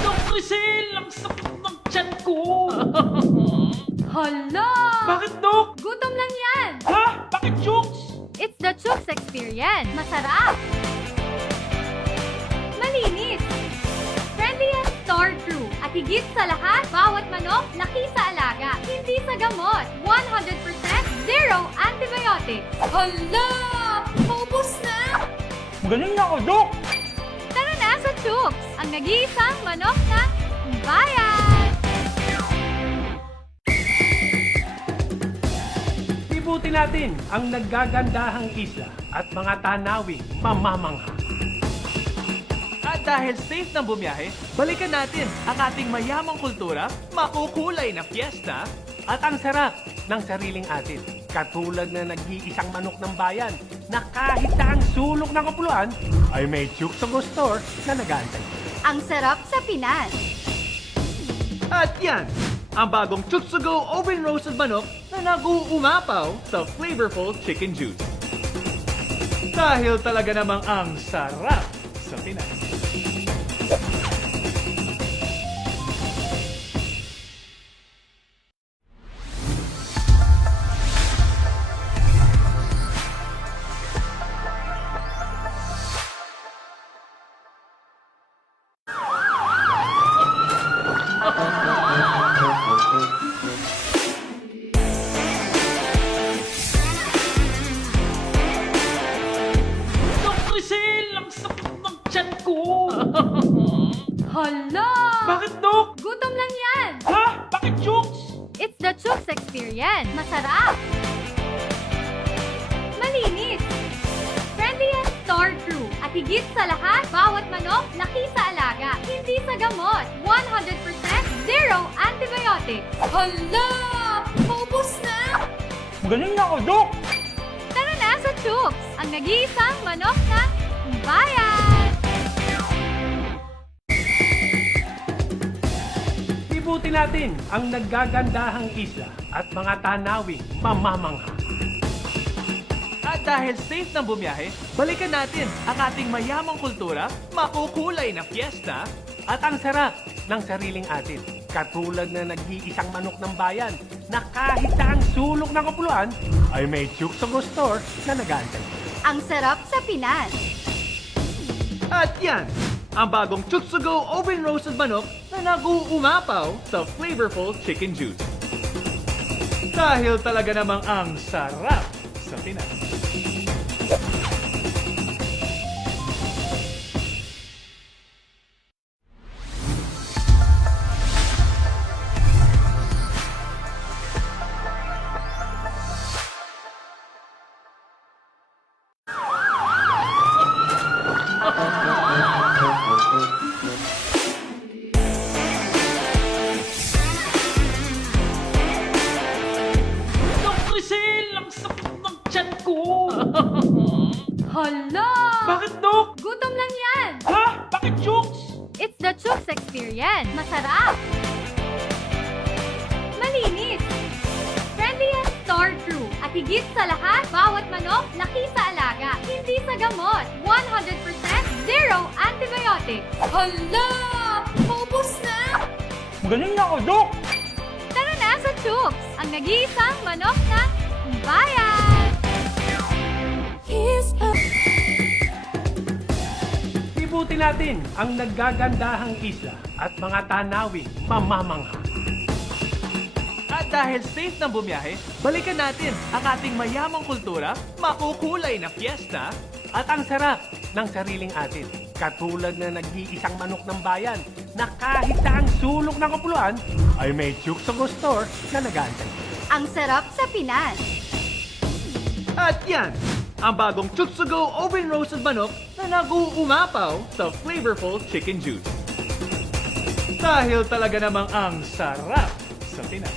Dok Rizal, ang sakit ng tiyan ko. Hala! Bakit, Dok? Gutom lang yan! Ha? Bakit, chooks? It's the chooks experience. Masarap! Malinis! Friendly and store true. At higit sa lahat, bawat manok laki sa alaga, hindi sa gamot. 100% zero antibiotics. Hala! Paubos na! Galing na ako, Dok. Tara na sa chooks, ang nag-iisang manok na bayan! Libutin natin ang naggagandahang isla at mga tanawing mamamangha. At dahil safe ng bumiyahe, balikan natin ang ating mayamang kultura, makukulay na fiesta, At ang sarap ng sariling atin. Katulad na nag-iisang manok ng bayan na kahit saang sulok ng kapuluan ay may chooks sa store na nag-aantay. Ang sarap sa Pinas. At yan, ang bagong chooks to go oven roasted manok na nag-uumapaw sa flavorful chicken juice. Dahil talaga namang ang sarap sa Pinas. Dok Rizal, ang sakit ng tiyan ko. Hala! Bakit, Dok? Gutom lang yan! Ha? Bakit, chooks? It's the chooks experience. Masarap! Malinis! Friendly and store true. At higit sa lahat, bawat manok laki sa alaga, hindi sa gamot. 100% zero antibiotics. Hala! Paubos na! Galing na ako, Dok. Tara na sa chooks, ang nag-iisang manok na bayan! Libutin natin ang naggagandahang isla at mga tanawing mamamangha. At dahil safe ng bumiyahe, balikan natin ang ating mayamang kultura, makukulay na fiesta, At ang sarap ng sariling atin. Katulad na nag-iisang manok ng bayan na kahit saang sulok ng kapuluan ay may chooks sa store na nag-aantay. Ang sarap sa Pinas. At yan, ang bagong chooks to go oven roasted manok na nag-uumapaw sa flavorful chicken juice. Dahil talaga namang ang sarap sa Pinas. Dok Rizal, ang sakit ng tiyan ko. Hala! Bakit, Dok? Gutom lang yan! Ha? Bakit, chooks? It's the chooks experience. Masarap! Malinis! Friendly and store true. At higit sa lahat, bawat manok laki sa alaga, hindi sa gamot. 100% zero antibiotics. Hala! Paubos na! Galing na ako, Dok. Tara na sa chooks, ang nag-iisang manok na bayan! Libutin natin ang naggagandahang isla at mga tanawing mamamangha. At dahil safe ng bumiyahe, balikan natin ang ating mayamang kultura, makukulay na fiesta, At ang sarap ng sariling atin. Katulad na nag-iisang manok ng bayan na kahit saang sulok ng kapuluan ay may chooks sa store na nag-aantay. Ang sarap sa Pinas. At yan, ang bagong chooks to go oven roasted manok na nag-uumapaw sa flavorful chicken juice. Dahil talaga namang ang sarap sa Pinas.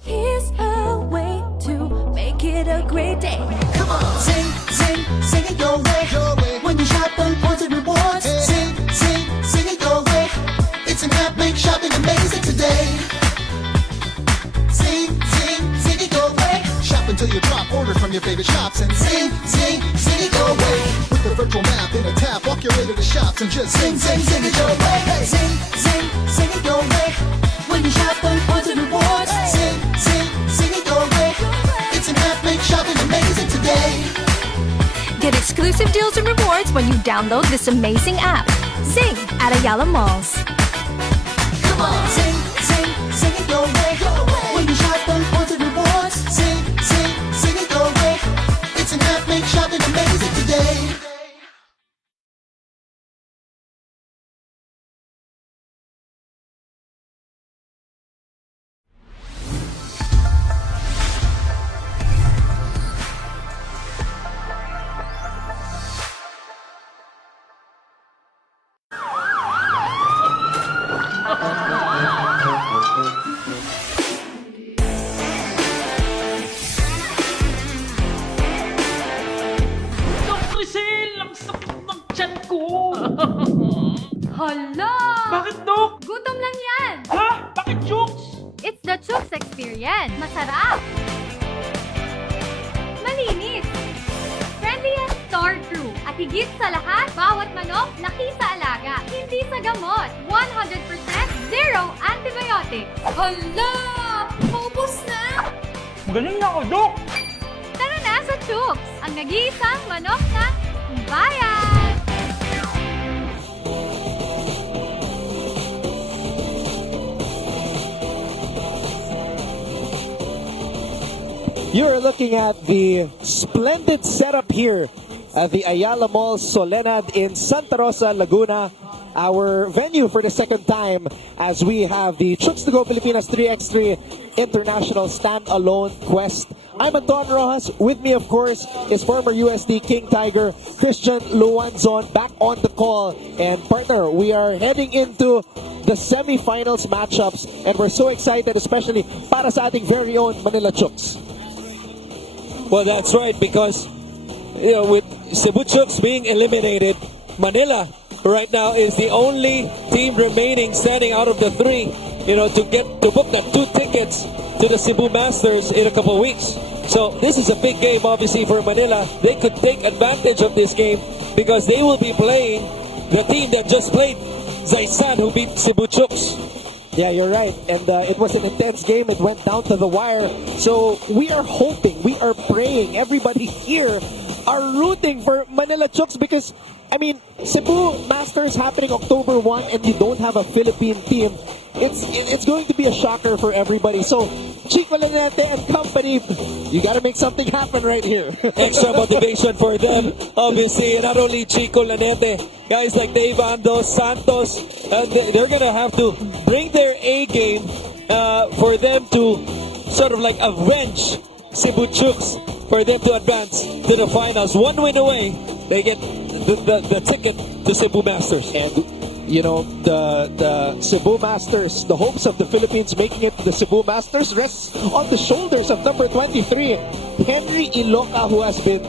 Here's a way to make it a great day. Come on, sing it your way. When you shop on points and rewards, sing it your way. to shops and zing, zing, zing it your way. With the virtual map in a tap, walk your way to the shops and just zing, zing, zing it your way. Hey. Zing, zing, zing it your way. When you shop, earn points and rewards. Zing, zing, zing it your way. It's an app, make shopping amazing today. Get exclusive deals and rewards when you download this amazing app. Zing at Ayala Malls. Come on, zing, zing, zing it your way. When you shop, earn points and rewards. Zing, zing, zing it your way. It's an app, make shopping amazing today. Crisel, ang sakit ng tiyan ko! Hala! Bakit, Dok? Gutom lang yan! Ha? Bakit, chooks? It's the chooks experience. Masarap! Malinis! Friendly and store true. At higit sa lahat, bawat manok laki sa alaga. Hindi sa gamot. 100% zero antibiotics. Hala! Maubos na! Magaling na ako, Dok! Tara na sa chooks! Ang nag-iisang manok ng bayan! You're looking at the splendid setup here at the Ayala Mall Solenad in Santa Rosa, Laguna. Our venue for the second time as we have the chooks to Go Pilipinas 3x3 International Standalone Quest. I'm Anton Rojas. With me, of course, is former USD King Tiger Christian Luanzon back on the call. And partner, we are heading into the semifinals matchups and we're so excited, especially para sa ating very own Manila Chooks. Well, that's right, because with Cebu Chooks being eliminated, Manila right now is the only team remaining standing out of the three, to book the 2 tickets to the Cebu Masters in a couple of weeks. So this is a big game, obviously, for Manila. They could take advantage of this game because they will be playing the team that just played Zaisan, who beat Cebu Chooks. Yeah, you're right. And it was an intense game. It went down to the wire. So we are hoping, we are praying, everybody here are rooting for Manila Chooks because, I mean, Cebu Masters happening October 1 and you don't have a Philippine team. It's going to be a shocker for everybody. So, Chico Lanete and company, you got to make something happen right here. Extra motivation for them. Obviously, not only Chico Lanete, guys like Dave Andos, Santos, they're going to have to bring their A game for them to sort of like avenge Cebu Chooks, for them to advance to the finals. 1 win away, they get the ticket to Cebu Masters. And the Cebu Masters, the hopes of the Philippines making it to the Cebu Masters rests on the shoulders of number 23, Henry Iloca, who has been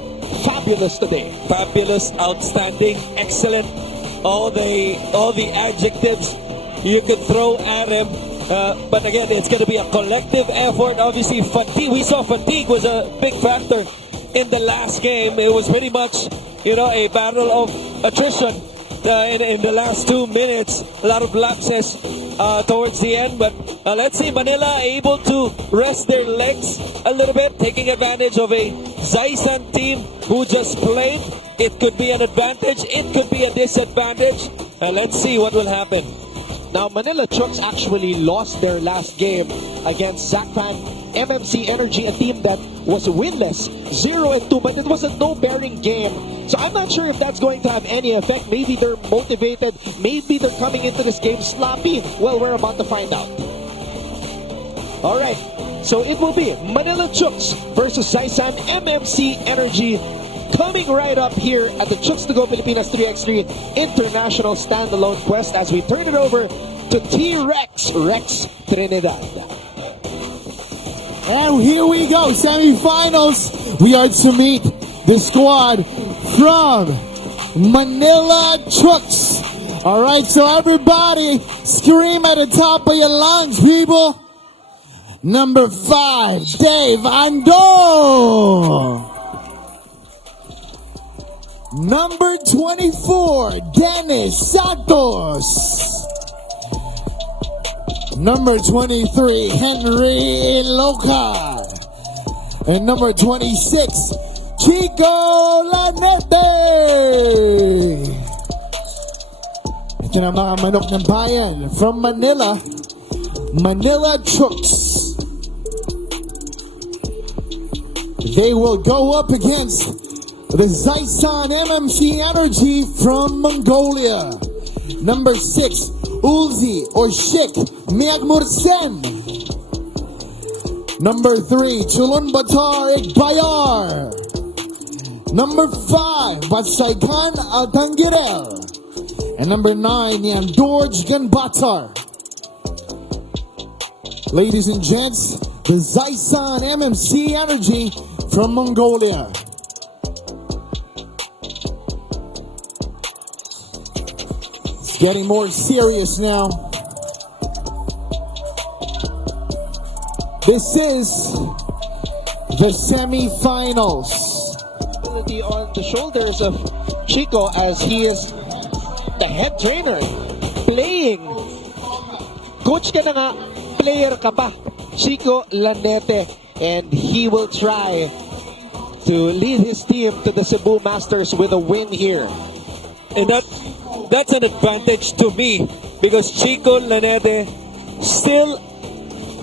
fabulous today. Fabulous, outstanding, excellent. All the adjectives you could throw at him. But again, it's going to be a collective effort. Obviously, fatigue. We saw fatigue was a big factor in the last game. It was pretty much, a battle of attrition. In the last 2 minutes, a lot of lapses towards the end, but let's see, Manila able to rest their legs a little bit, taking advantage of a Zaisan team who just played. It could be an advantage, it could be a disadvantage, and let's see what will happen. Now, Manila Chooks actually lost their last game against Zakpan MMC Energy, a team that was winless, 0-2, but it was a no-bearing game. So I'm not sure if that's going to have any effect. Maybe they're motivated, maybe they're coming into this game sloppy. Well, we're about to find out. Alright, so it will be Manila Chooks versus Zaisan MMC Energy, coming right up here at the Chooks to Go Pilipinas 3x3 International Standalone Quest as we turn it over to T-Rex, Rex Trinidad. And here we go, semifinals. We are to meet the squad from Manila Chooks. All right, so everybody scream at the top of your lungs, people. Number 5, Dave Ando. Number 24, Dennis Santos. Number 23, Henry Loca. And number 26, Chico Lanete. Ito na mga manok ng bayan from Manila, Manila Chooks. They will go up against the Zaisan MMC Energy from Mongolia. Number 6, Ulzi or Shik Miagmursen. Number 3, Chulun Batar Ikbayar. Number 5, Batsalkan Altangirel. And number 9, Yan Dorj Ganbatar. Ladies and gents, the Zaisan MMC Energy from Mongolia. It's getting more serious now. This is the semi-finals. On the shoulders of Chico as he is the head trainer playing. Coach ka na nga, player ka pa. Chico Lanete, and he will try to lead his team to the Cebu Masters with a win here. And that's an advantage to me because Chico Lanete still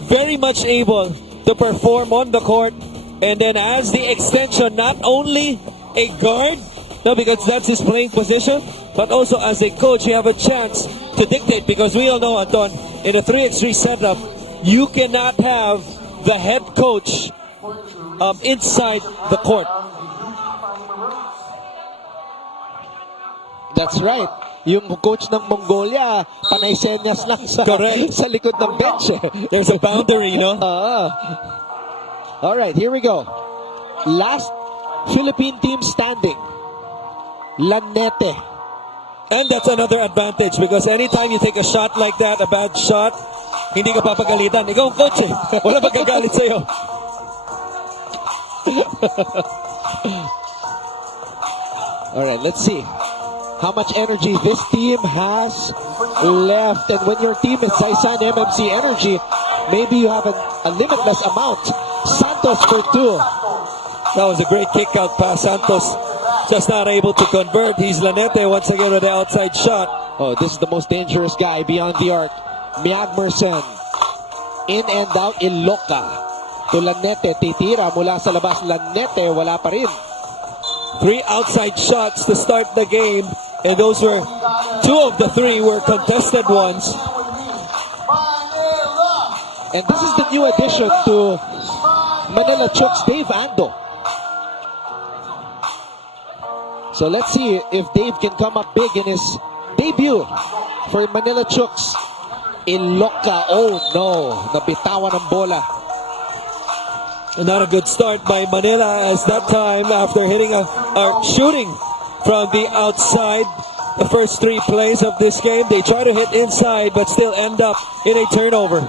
very much able to perform on the court, and then as the extension, not only a guard, no, because that's his playing position, but also as a coach, you have a chance to dictate, because we all know, Anton, in a 3x3 setup, you cannot have the head coach inside the court. That's right. Yung coach ng Mongolia, panay senyas lang sa, Correct. sa likod ng bench. There's a boundary, you know? All right, here we go. Last Philippine team standing. Lanete. And that's another advantage because anytime you take a shot like that, a bad shot, hindi ka papagalitan. Ikaw ang coach eh. Wala magagalit sa'yo. All right, let's see how much energy this team has left. And when your team is Zaisan MMC Energy, maybe you have a limitless amount. Santos for 2. That was a great kick out pass. Santos just not able to convert. He's Lanete once again with the outside shot. Oh, this is the most dangerous guy beyond the arc. Miagmerson. In and out, Iloca. To Lanete, titira mula sa labas. Lanete, wala pa rin. 3 outside shots to start the game, and those were 2 of the 3 were contested ones. And this is the new addition to Manila Chooks, Dave Ando. So let's see if Dave can come up big in his debut for Manila Chooks. Iloca, oh no, nabitawan ng bola. Not a good start by Manila as that time after hitting or shooting from the outside. The first 3 plays of this game, they try to hit inside but still end up in a turnover.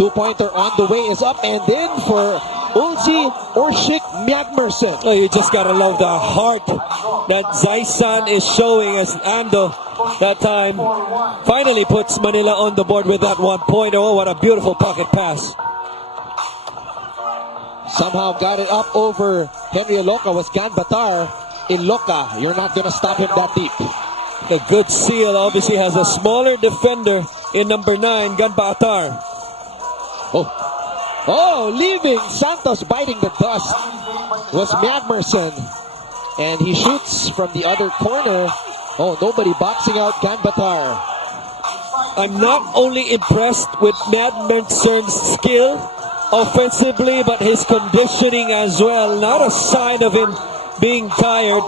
2-pointer on the way is up and in for Ulzi Orshik Miagmerson. Oh, you just gotta love the heart that Zaisan is showing as Ando that time finally puts Manila on the board with that 1-pointer. Oh, what a beautiful pocket pass. Somehow got it up over Henry Iloca was Gan Batar. Iloca, you're not gonna stop him that deep. A good seal obviously has a smaller defender in number 9, Gan Batar. Oh, leaving Santos, biting the dust was Miagmerson. And he shoots from the other corner. Oh, nobody boxing out Gan Batar. I'm not only impressed with Miagmerson's skill offensively, but his conditioning as well. Not a sign of him being tired.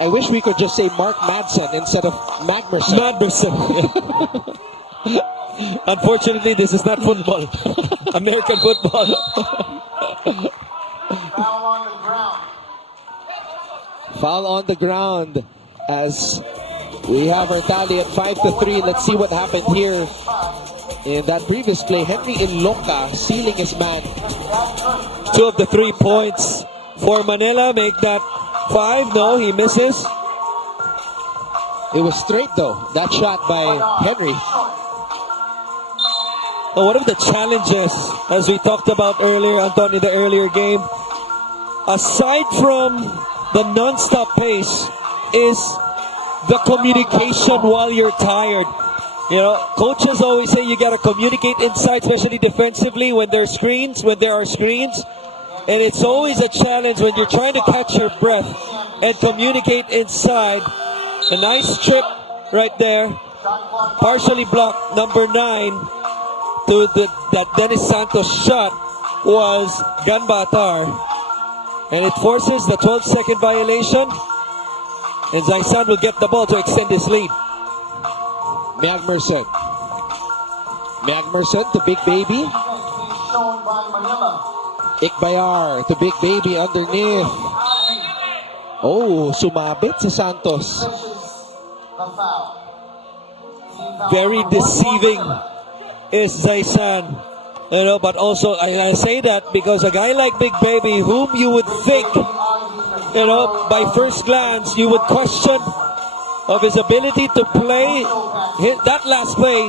I wish we could just say Mark Madsen instead of Magmerson. Madmerson. Unfortunately, this is not football. American football. Foul on the ground as we have our tally at 5-3. Let's see what happened here. In that previous play, Henry Iloca sealing his man. 2 of the 3 points for Manila make that 5. No, he misses. It was straight though, that shot by Henry. Oh, one of the challenges, as we talked about earlier, Anton, in the earlier game, aside from the non-stop pace, is the communication while you're tired. You know, coaches always say you got to communicate inside, especially defensively when there are screens. And it's always a challenge when you're trying to catch your breath and communicate inside. A nice trip right there. Partially blocked, number 9, to that Dennis Santos shot was Ganbatar. And it forces the 12-second violation. And Zaisan will get the ball to extend his lead. Magmerson to Big Baby. Ikbayar to Big Baby underneath. Oh, sumabit si Santos. Very deceiving is Zaisan. You know, but also I say that because a guy like Big Baby, whom you would think, you know, by first glance you would question of his ability to play. That last play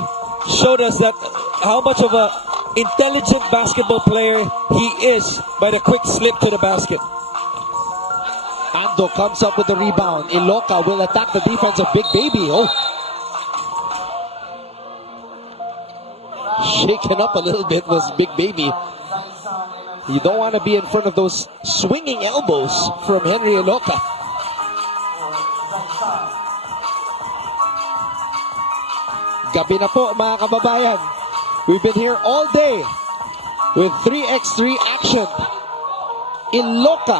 showed us that how much of a intelligent basketball player he is by the quick slip to the basket. Ando comes up with the rebound. Iloca will attack the defense of Big Baby. Oh, shaken up a little bit was Big Baby. You don't want to be in front of those swinging elbows from Henry Iloca. Gabi na po mga kababayan. We've been here all day with 3x3 action. Iloca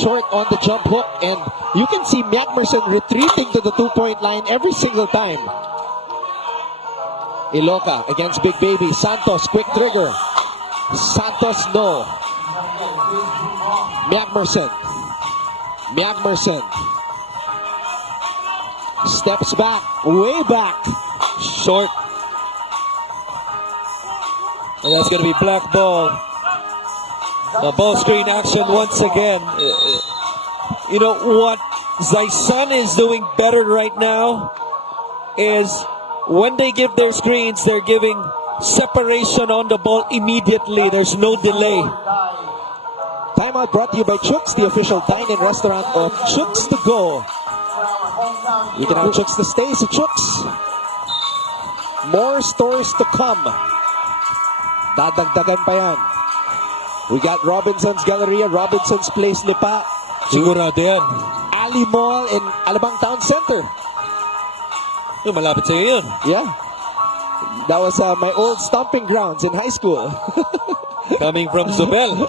short on the jump hook, and you can see Magmerson retreating to the 2-point line every single time. Iloca against Big Baby. Santos, quick trigger. Santos, no. Magmerson steps back, way back. Short. And that's going to be black ball. The ball screen action once again. You know what Zaisan is doing better right now is when they give their screens, they're giving separation on the ball immediately. There's no delay. Timeout brought to you by Chooks, the official dine-in restaurant of Chooks to Go. You can have Chooks to stay sa Chooks. More stores to come. Dadagdagan pa yan. We got Robinson's Galleria, Robinson's Place Lipa, Sigurado yan. Ali Mall in Alabang Town Center. Yung malapit sa'yo yun. Yeah. That was my old stomping grounds in high school. Coming from Zobel.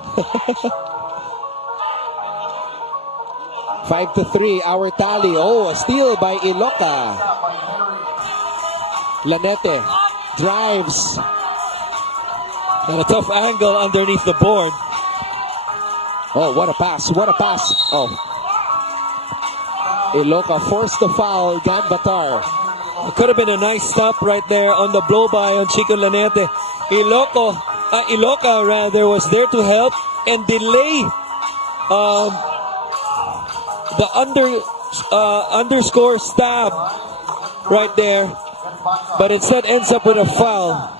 5-3, our tally. Oh, a steal by Iloca. Lanete drives. And a tough angle underneath the board. Oh, what a pass. Oh. Iloca forced the foul. Ganbatar. It could have been a nice stop right there on the blow-by on Chico Lanete. Iloca rather was there to help and delay the underscore stab right there, but instead ends up with a foul.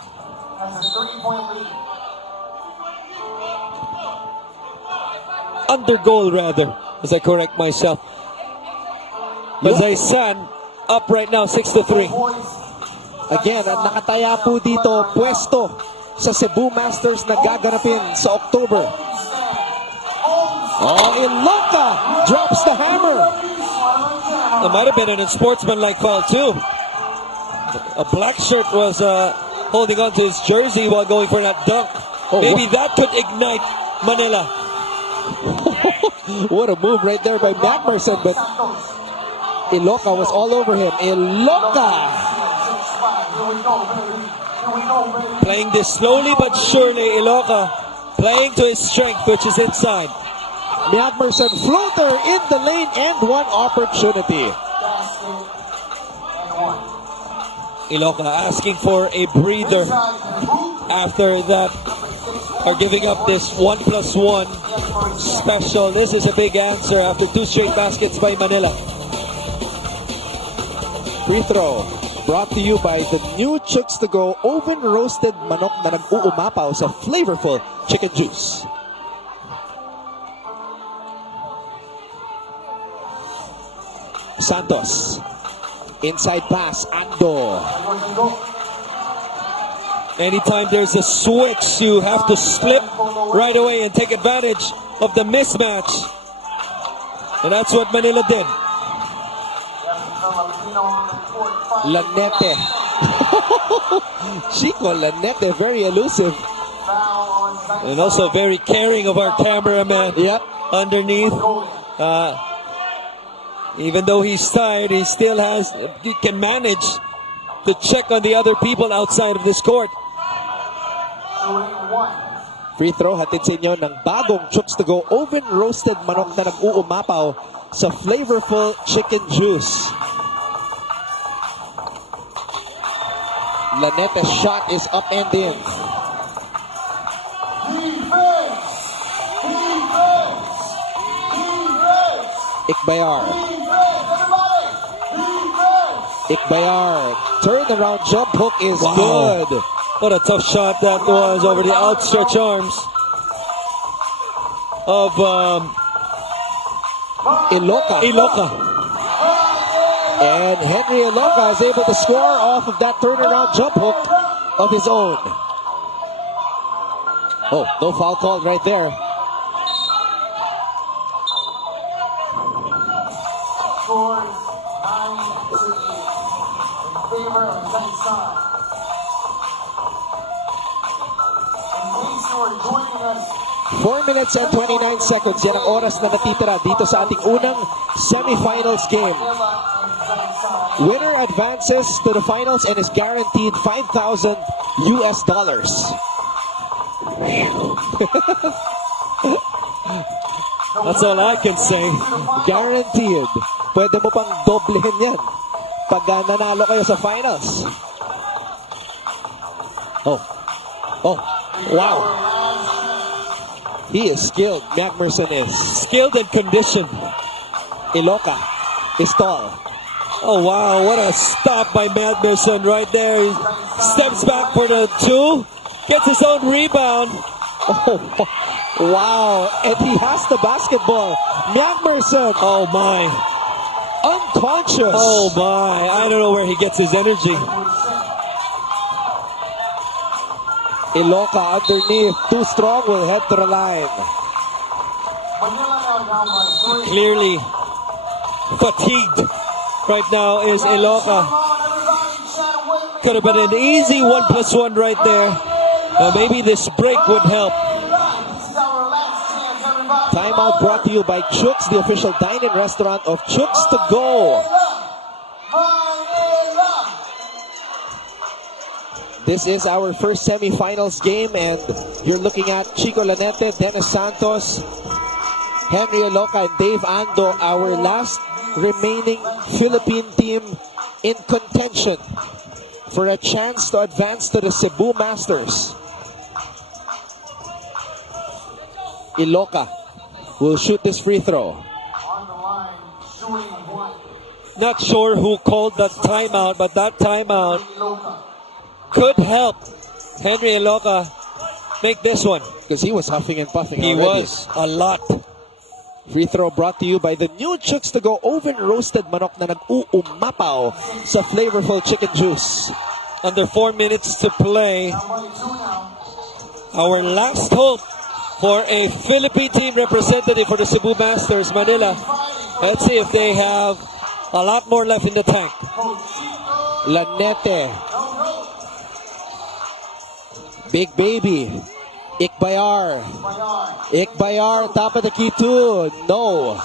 Under goal rather, as I correct myself. But Zaisan up right now 6-3. Again, ang nakataya po dito, pwesto sa Cebu Masters na gaganapin sa October. Oh, Iloca drops the hammer. It might have been an unsportsmanlike foul too. A black shirt was holding on to his jersey while going for that dunk. Oh, maybe that could ignite Manila. What a move right there by Magmerson, but Iloca was all over him. Iloca playing this slowly but surely. Iloca playing to his strength, which is inside. Magmerson floater in the lane and one opportunity. Iloca asking for a breather after that, are giving up this 1+1 special. This is a big answer after 2 straight baskets by Manila. Free throw brought to you by the new Chooks to Go oven roasted manok na nag-uumapaw sa flavorful chicken juice. Santos. Inside pass, Ando. Anytime there's a switch, you have to slip right away and take advantage of the mismatch. And that's what Manila did. Lanete. Chico Lanete, very elusive. And also very caring of our cameraman. Yep. Underneath. Even though he's tired, he still can manage to check on the other people outside of this court. Free throw hatid sa inyo ng bagong Chooks to Go oven roasted manok na nag-uumapaw sa flavorful chicken juice. Lanete's shot is up and in. Ikbayar. Ikbayar. Turnaround jump hook is good. What a tough shot that was over the outstretched arms of Iloca. And Henry Iloca is able to score off of that turnaround jump hook of his own. Oh, no foul called right there. Scores 9-3 in favor of Sunny Sun. In case you are joining us, 4 minutes and 29 seconds. Yan ang oras na natitira dito sa ating unang semifinals game. Winner advances to the finals and is guaranteed $5,000 US. That's all I can say. Guaranteed. Pwede mo pang doblehin yan pag nanalo kayo sa finals. Oh, wow. He is skilled. Magmerson is. Skilled and conditioned. Iloca is tall. Oh, wow. What a stop by Magmerson right there. He steps back for the 2. Gets his own rebound. Oh, wow. And he has the basketball. Magmerson. Oh, my. Unconscious. Oh, my. I don't know where he gets his energy. Iloca underneath. Too strong, will head to the line. Clearly fatigued right now is Iloca. Could have been an easy 1+1 right there. Maybe this break would help. Timeout brought to you by Chooks, the official dine-in restaurant of Chooks to Go. This is our first semifinals game, and you're looking at Chico Lanete, Dennis Santos, Henry Iloca, and Dave Ando, our last remaining Philippine team in contention for a chance to advance to the Cebu Masters. Iloca will shoot this free throw. Not sure who called that timeout, but that timeout could help Henry Iloca make this one. Because he was huffing and puffing He already. was a lot. Free throw brought to you by the new Chooks to Go oven roasted manok na nag-uumapaw sa flavorful chicken juice. Under 4 minutes to play. Our last hope for a Philippine team representative for the Cebu Masters, Manila. Let's see if they have a lot more left in the tank. Lanete. Big baby. Ikbayar. Ikbayar, top of the key too. No.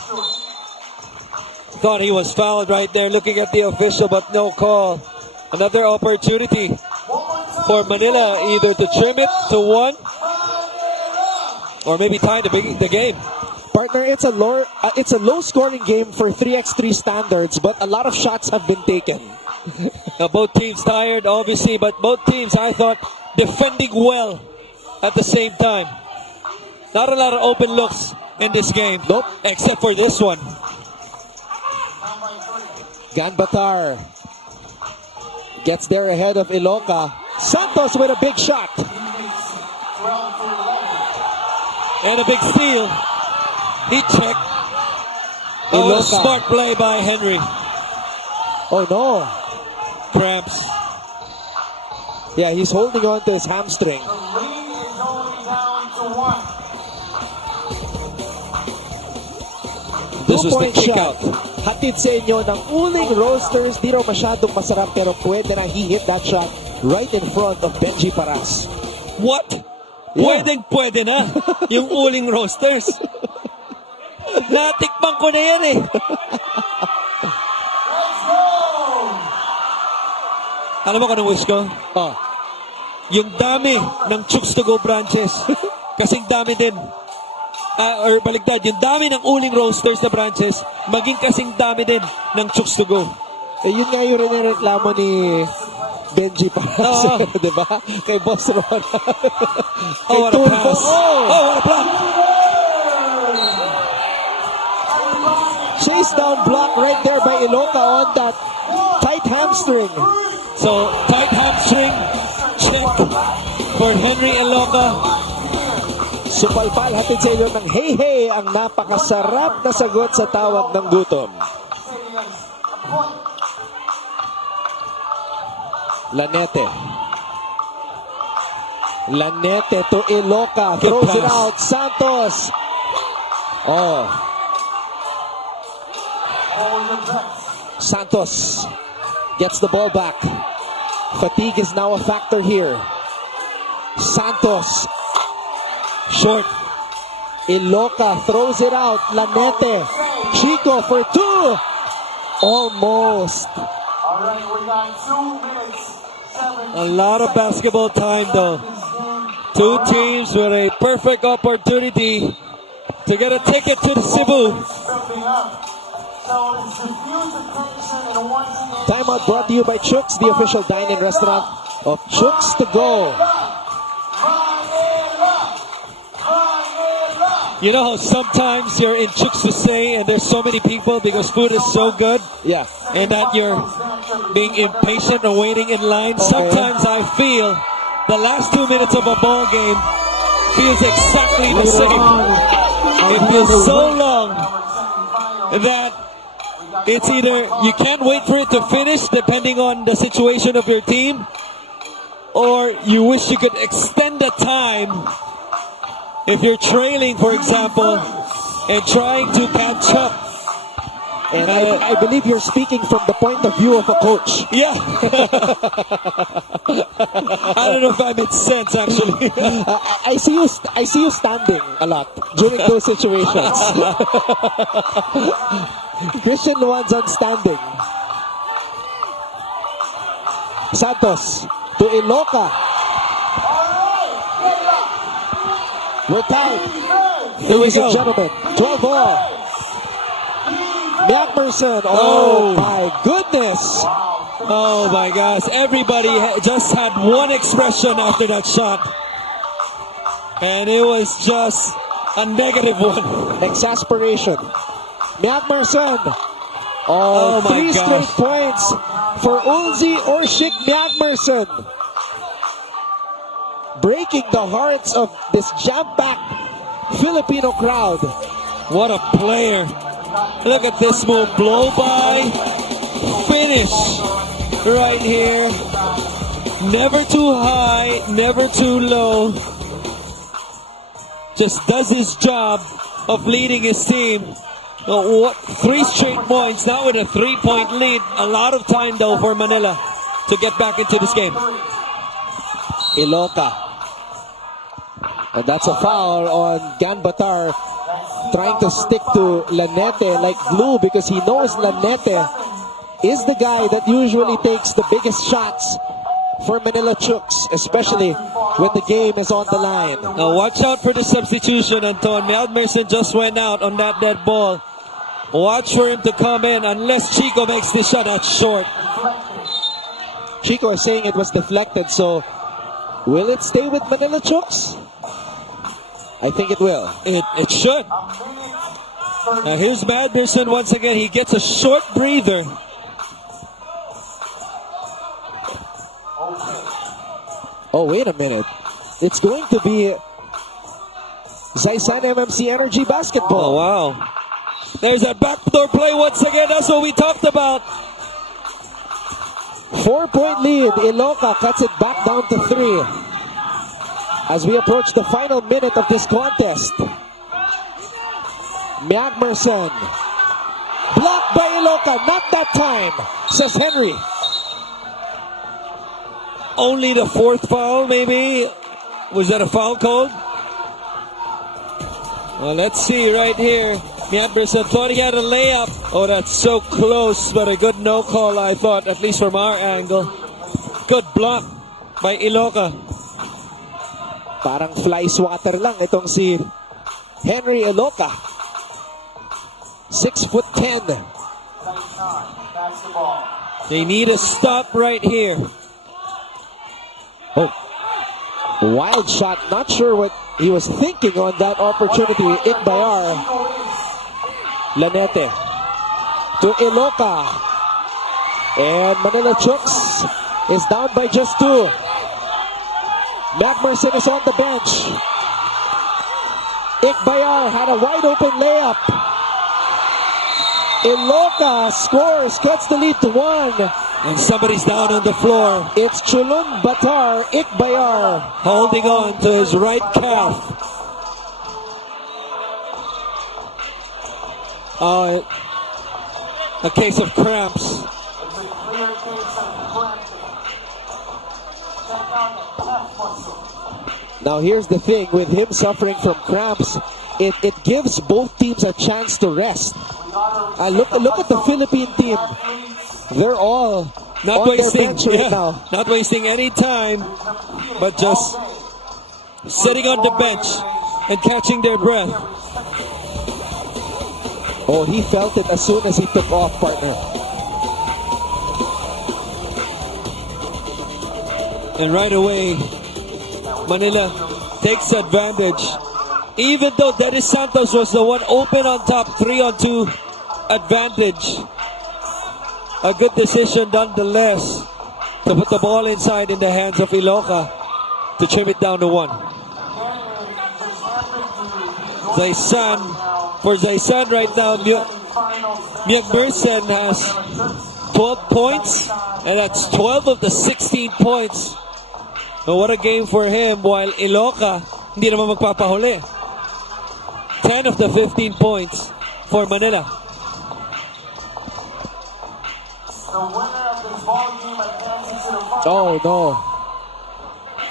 Thought he was fouled right there looking at the official, but no call. Another opportunity for Manila either to trim it to 1 or maybe tie the game. Partner, it's a low scoring game for 3x3 standards, but a lot of shots have been taken. Both teams tired, obviously, but both teams, I thought, defending well at the same time. Not a lot of open looks in this game. Nope. Except for this one. Ganbatar gets there ahead of Iloca. Santos with a big shot. And a big steal. He checked. Oh, Iloca. smart play by Henry. Oh no. Cramps. Yeah, he's holding on to his hamstring. This was the 2-point kick shot. out. Hatid sa inyo ng Uling Roasters. Di raw masyadong masarap pero pwede na he hit that shot right in front of Benji Paras. What? Yeah. Pwede na. Yung Uling Roasters. Natikman ko na yan eh. Alam mo ka ng wish ko? Oh. Yung dami ng chooks to go branches. Kasing dami din. Or baligtad, yung dami ng Uling Roasters na branches, maging kasing dami din ng chooks to go. Eh, yun nga yung reklamo ni Benji Paras. Oo. Diba? Kay Boss Ron. Oh, what a pass. Oh, what a block. Chase down block right there by Iloca on that tight hamstring. So, tight hamstring check for Henry Iloca. Supalpal hatid sa inyo ng hey ang napakasarap na sagot sa tawag ng gutom. Lanete to Iloca, Good throws it pass. out. Santos. Oh. Santos gets the ball back. Fatigue is now a factor here. Santos. Short. Iloca throws it out. Lanete. Chico for two. Almost. A lot of basketball time though. Two teams with a perfect opportunity to get a ticket to the Cebu. Timeout brought to you by Chooks, the official dine-in restaurant of Chooks to Go. You know how sometimes you're in chooks to say and there's so many people because food is so good Yeah. and that you're being impatient or waiting in line. Sometimes I feel the last 2 minutes of a ball game feels exactly the same. It feels so long that it's either you can't wait for it to finish depending on the situation of your team, or you wish you could extend the time if you're trailing, for example, and trying to catch up. And I believe you're speaking from the point of view of a coach. Yeah. I don't know if that makes sense actually. I see you standing a lot during those situations. Christian Luanzon standing. Santos to Iloca. We're tied. Ladies and gentlemen, 12 all. Macpherson. Oh my goodness. Oh my gosh, everybody just had one expression after that shot. And it was just a negative one. Exasperation. Macpherson. Oh my three straight gosh. points for Ulzi Orshik Macpherson. Breaking the hearts of this jam-packed Filipino crowd. What a player. Look at this move. Blow by. Finish. Right here. Never too high. Never too low. Just does his job of leading his team. What? 3 straight points. Now with a 3-point lead. A lot of time though for Manila to get back into this game. Iloca. And that's a foul on Ganbatar, trying to stick to Lanete like glue because he knows Lanete is the guy that usually takes the biggest shots for Manila Chooks, especially when the game is on the line. Now watch out for the substitution, Anton. Melmerson just went out on that dead ball. Watch for him to come in unless Chico makes this shot. That's short. Chico is saying it was deflected, so will it stay with Manila Chooks? I think it will. It should. Now here's Madison once again. He gets a short breather. Oh, wait a minute. It's going to be Zaisan MMC Energy Basketball. Oh, wow. There's that backdoor play once again. That's what we talked about. 4-point lead. Iloca cuts it back down to 3. As we approach the final minute of this contest. Magmerson. Blocked by Iloca. Not that time, says Henry. Only the 4th foul, maybe. Was that a foul code? Well, let's see right here. Madison thought he had a layup. Oh, that's so close, but a good no call, I thought, at least from our angle. Good block by Iloca. Parang fly swatter lang itong si Henry Iloca. 6'10". They need a stop right here. Oh, wild shot. Not sure what he was thinking on that opportunity. Ikbayar. Lanete to Iloca. And Manila Chooks is down by just 2. Magmerson is on the bench. Ikbayar had a wide open layup. Iloca scores, cuts the lead to 1. And somebody's down on the floor. It's Chulun Batar Ikbayar. Holding on to his right calf. A case of cramps. Now here's the thing, with him suffering from cramps, it gives both teams a chance to rest. Look at the Philippine team. They're all not on wasting, their bench right now. Not wasting any time, but just sitting on the bench and catching their breath. Oh, he felt it as soon as he took off, partner. And right away, Manila takes advantage. Even though Dennis Santos was the one open on top, 3-on-2 advantage. A good decision nonetheless to put the ball inside in the hands of Iloca to trim it down to 1. For Zaisan right now, Magmerson has 12 points, and that's 12 of the 16 points. But what a game for him, while Iloca hindi naman magpapahuli. 10 of the 15 points for Manila. Oh no.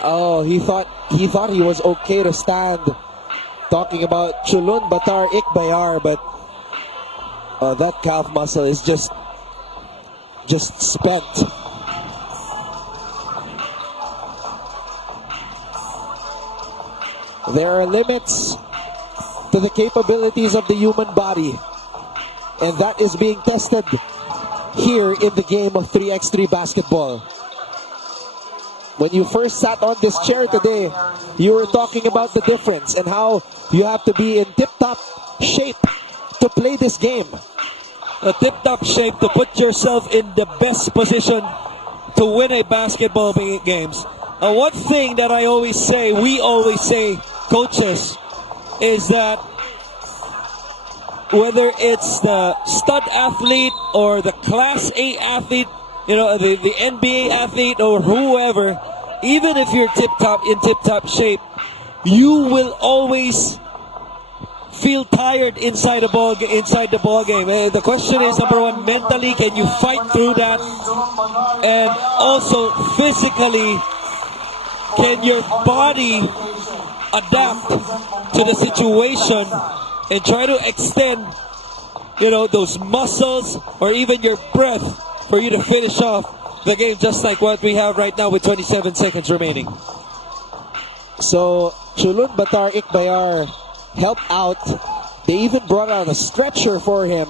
Oh, he thought he was okay to stand, talking about Chulun Batar Ikbayar, but that calf muscle is just spent. There are limits to the capabilities of the human body, and that is being tested here in the game of 3x3 basketball. When you first sat on this chair today, you were talking about the difference and how you have to be in tip-top shape to play this game. A tip-top shape to put yourself in the best position to win a basketball games. One thing that we always say, coaches, is that whether it's the stud athlete or the Class A athlete, the NBA athlete or whoever, even if you're in tip-top shape, you will always feel tired inside the ball game. The question is, number one, mentally, can you fight through that? And also physically, can your body adapt to the situation and try to extend, those muscles or even your breath for you to finish off the game, just like what we have right now with 27 seconds remaining. So Chulun Batar Ikbayar helped out. They even brought out a stretcher for him.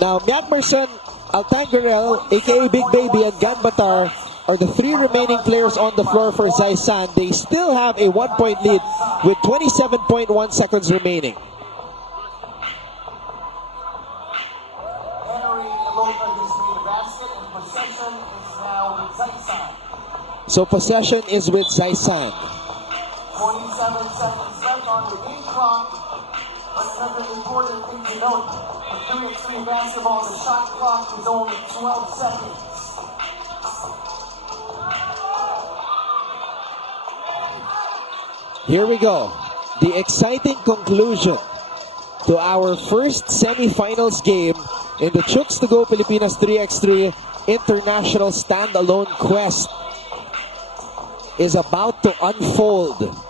Now Magmerson Altangarel, aka Big Baby, and Ganbatar are the three remaining players on the floor for Zaisan. They still have a 1-point lead with 27.1 seconds remaining. So possession is with Zaisan. 27 seconds left on the game clock. But another important thing to note, for 3x3 basketball, the shot clock is only 12 seconds. Here we go. The exciting conclusion to our first semifinals game in the Chooks to Go Pilipinas 3x3 International Standalone Quest is about to unfold.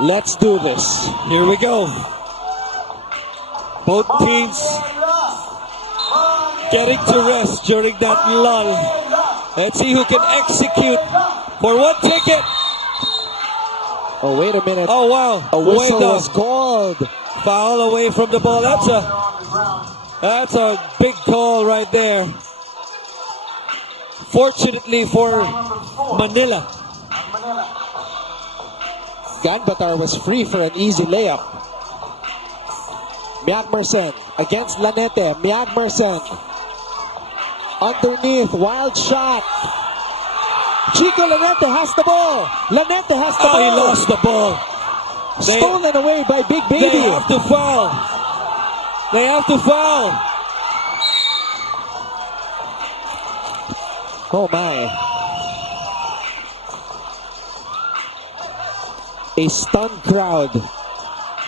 Let's do this. Here we go. Both teams getting to rest during that lull. Let's see who can execute for one ticket. Oh, wait a minute. Oh, wow. A whistle Well was called. Foul away from the ball. That's a big call right there. Fortunately for Manila, Ganbatar was free for an easy layup. Miagmerson against Lanete. Miagmerson underneath, wild shot. Chico Lanete has the ball. Lanete has the ball. He lost the ball. Stolen away by Big Baby. They have to foul. They have to foul. Oh my. A stunned crowd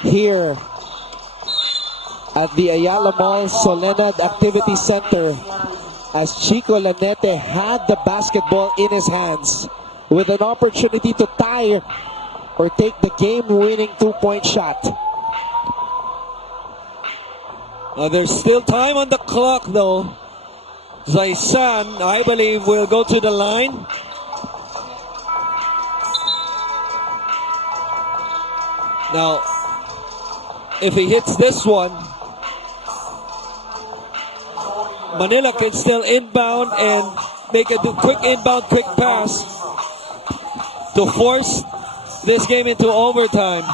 here at the Ayala Mall Solenad Activity Center as Chico Lanete had the basketball in his hands with an opportunity to tie or take the game-winning two-point shot. There's still time on the clock though. Zaisan, I believe, will go to the line. Now, if he hits this one, Manila can still inbound and make a quick inbound, quick pass to force this game into overtime.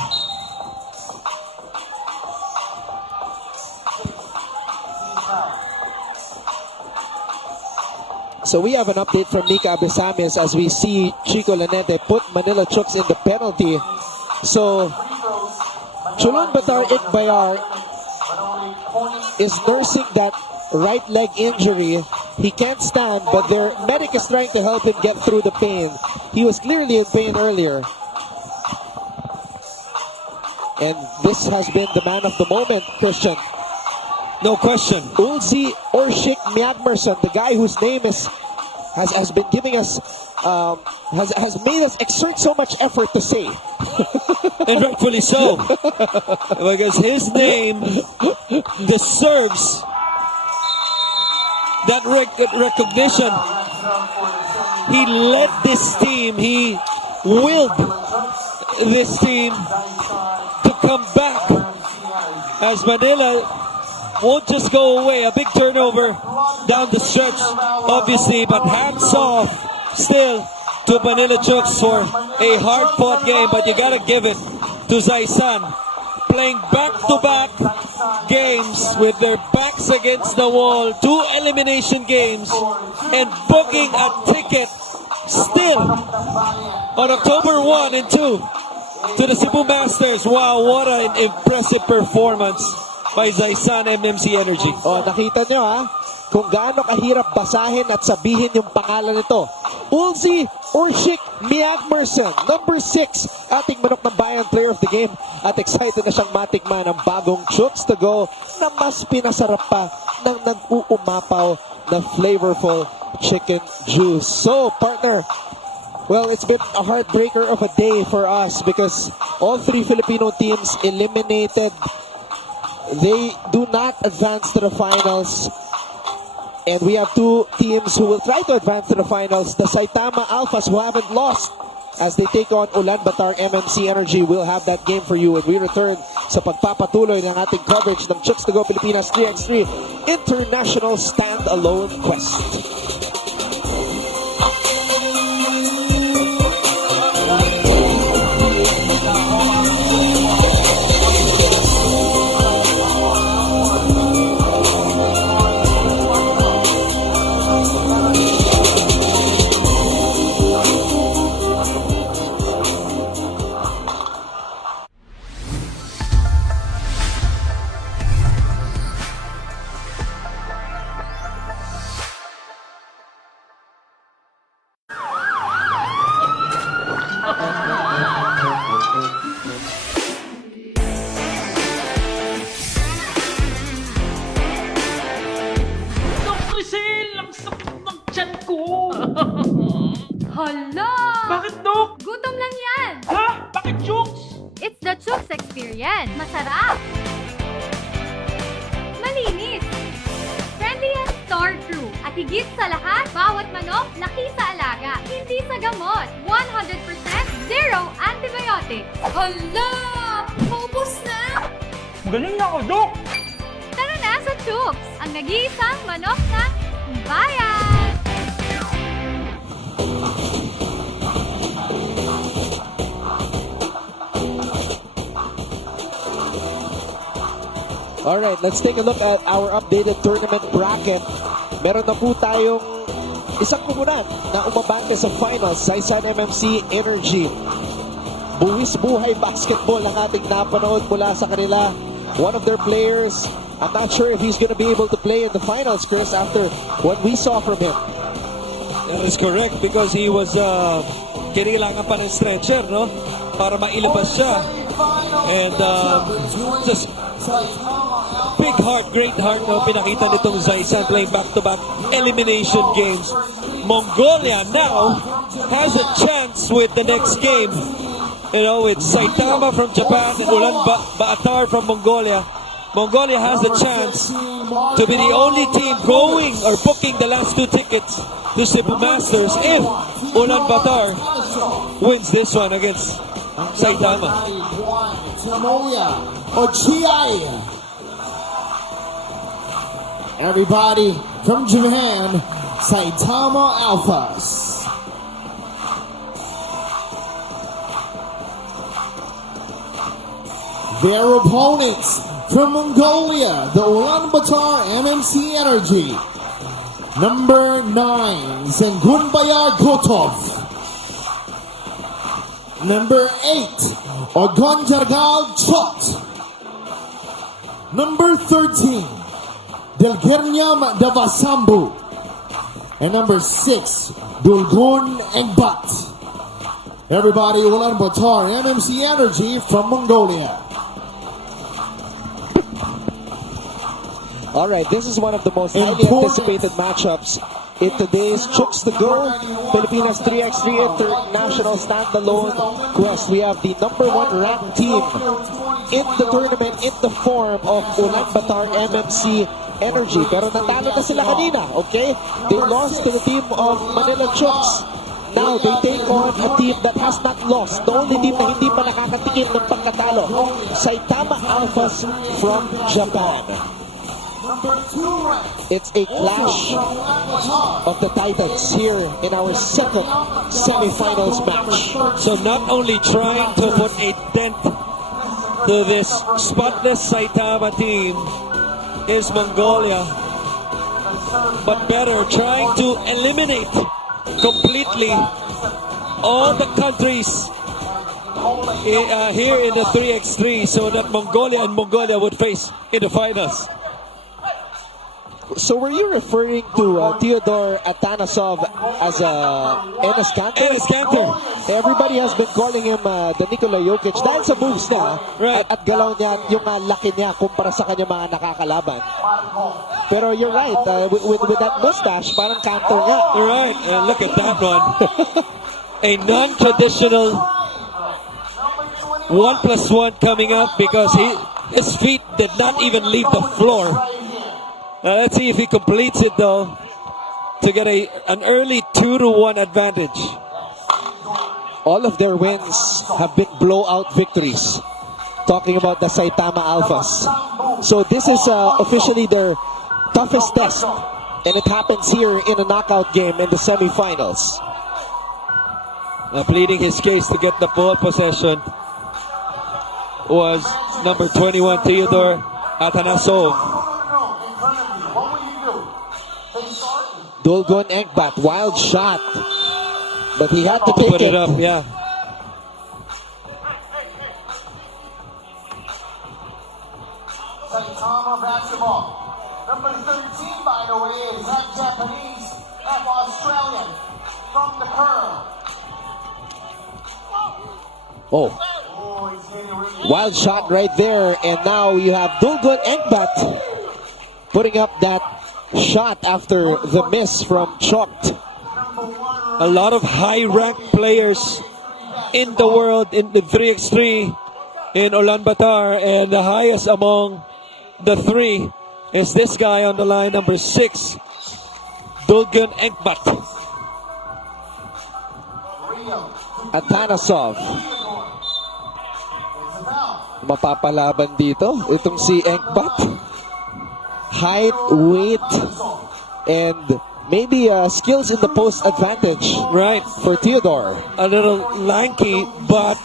So we have an update from Nika Abesamis as we see Chico Lanete put Manila Chooks in the penalty. So Chulon Batar Ikbayar is nursing that right leg injury. He can't stand, but their medic is trying to help him get through the pain. He was clearly in pain earlier. And this has been the man of the moment, Christian. No question. Ulzi Orshik Miagmerson, the guy whose name has been giving us has made us exert so much effort to say. And rightfully so. Because his name deserves that recognition. He led this team. He willed this team to come back as Manila won't just go away. A big turnover down the stretch, obviously, but hands off still to Manila Chooks for a hard-fought game. But you gotta give it to Zaisan, playing back-to-back games with their backs against the wall, 2 elimination games, and booking a ticket still on October 1 and 2 to the Cebu Masters. Wow, what an impressive performance by Zaisan MMC Energy. Oh, nakita nyo ha, kung gaano kahirap basahin at sabihin yung pangalan nito. Ulzi Orshik Miagmerson, number 6, ating manok ng bayan player of the game. At excited na siyang matikman ang bagong Chooks to Go na mas pinasarap pa ng nag-uumapaw na flavorful chicken juice. So, partner, Well, it's been a heartbreaker of a day for us because all three Filipino teams eliminated. They do not advance to the finals. And we have two teams who will try to advance to the finals. The Saitama Alphas, who haven't lost as they take on Ulaanbaatar MMC Energy. We'll have that game for you when we return sa pagpapatuloy ng ating coverage ng Chooks to Go Pilipinas 3x3 International Standalone Quest. Hala! Bakit, Dok? Gutom lang yan! Ha? Bakit, chooks? It's the Chooks experience. Masarap! Malinis! Friendly and store true. At higit sa lahat, bawat manok laki sa alaga. Hindi sa gamot. 100% zero antibiotics. Hala! Paubos na! Galing na ako, Dok! Tara na sa Chooks, ang nag-iisang manok ng bayan! Alright, let's take a look at our updated tournament bracket. Meron na po tayong isang kumunan na umabante sa finals sa Saisan MMC Energy. Buwis buhay basketball ang ating napanood mula sa kanila. One of their players, I'm not sure if he's going to be able to play in the finals, Chris, after what we saw from him. That is correct because he was kailangan pa ng stretcher, no? Para mailabas siya. And just big heart, great heart na pinakita nitong Zaisan playing back-to-back elimination games. Mongolia now has a chance with the next game. You know, with Saitama from Japan and Ulaanbaatar from Mongolia. Mongolia has a chance to be the only team going or booking the last two tickets to Cebu Masters if Ulaanbaatar wins this one against Saitama. Everybody from Japan, Saitama Alphas. Their opponents from Mongolia, the Ulaanbaatar MMC Energy. Number 9, Sengunbaya Gotov. Number 8, Ogonjargal Chot. Number 13, Delgernyam Davasambu. And number 6, Dulgun Engbat. Everybody, Ulaanbaatar MMC Energy from Mongolia. Alright, this is one of the most highly anticipated matchups in today's Chooks to Go Pilipinas 3x3 International Standalone Quest. We have the number 1 ranked team in the tournament in the form of Ulaanbaatar MMC Energy. Pero natalo na sila kanina, okay? They lost to the team of Manila Chooks. Now they take on a team that has not lost. The only team na hindi pa nakakatikim ng pagkatalo. Saitama Alphas from Japan. It's a clash of the Titans here in our second semifinals match. So not only trying to put a dent to this spotless Saitama team is Mongolia, but better trying to eliminate completely all the countries here in the 3x3 so that Mongolia and Mongolia would face in the finals. So were you referring to Theodore Atanasov as Enes Kanter? Enes Kanter. Everybody has been calling him the Nikola Jokic dahil sa moves niya Right. at galaw niya, yung laki niya kumpara sa kanya mga nakakalaban. Pero you're right, with that mustache, parang Kanter nga. You're right. Look at that one. a non-traditional 1+1 coming up because his feet did not even leave the floor. Now let's see if he completes it though to get an early 2-1 advantage. All of their wins have been blowout victories. Talking about the Saitama Alphas. So this is officially their toughest test. And it happens here in a knockout game in the semifinals. Pleading his case to get the ball possession was number 21, Theodore Atanasov. Dolgon Engbat, wild shot. But he had to Put take it up, yeah. Saitama basketball. Number 13, by the way, is half Japanese, half Australian. From the curl. Oh. Wild shot right there. And now you have Dolgon Engbat putting up that shot after the miss from Chooks. A lot of high-ranked players in the world in the 3x3 in Ulaanbaatar, and the highest among the three is this guy on the line, number 6, Dolgon Engbat. Atanasov. Mapapalaban dito itong si Engbat. Height, weight, and maybe skills in the post advantage. Right. For Theodore. A little lanky, but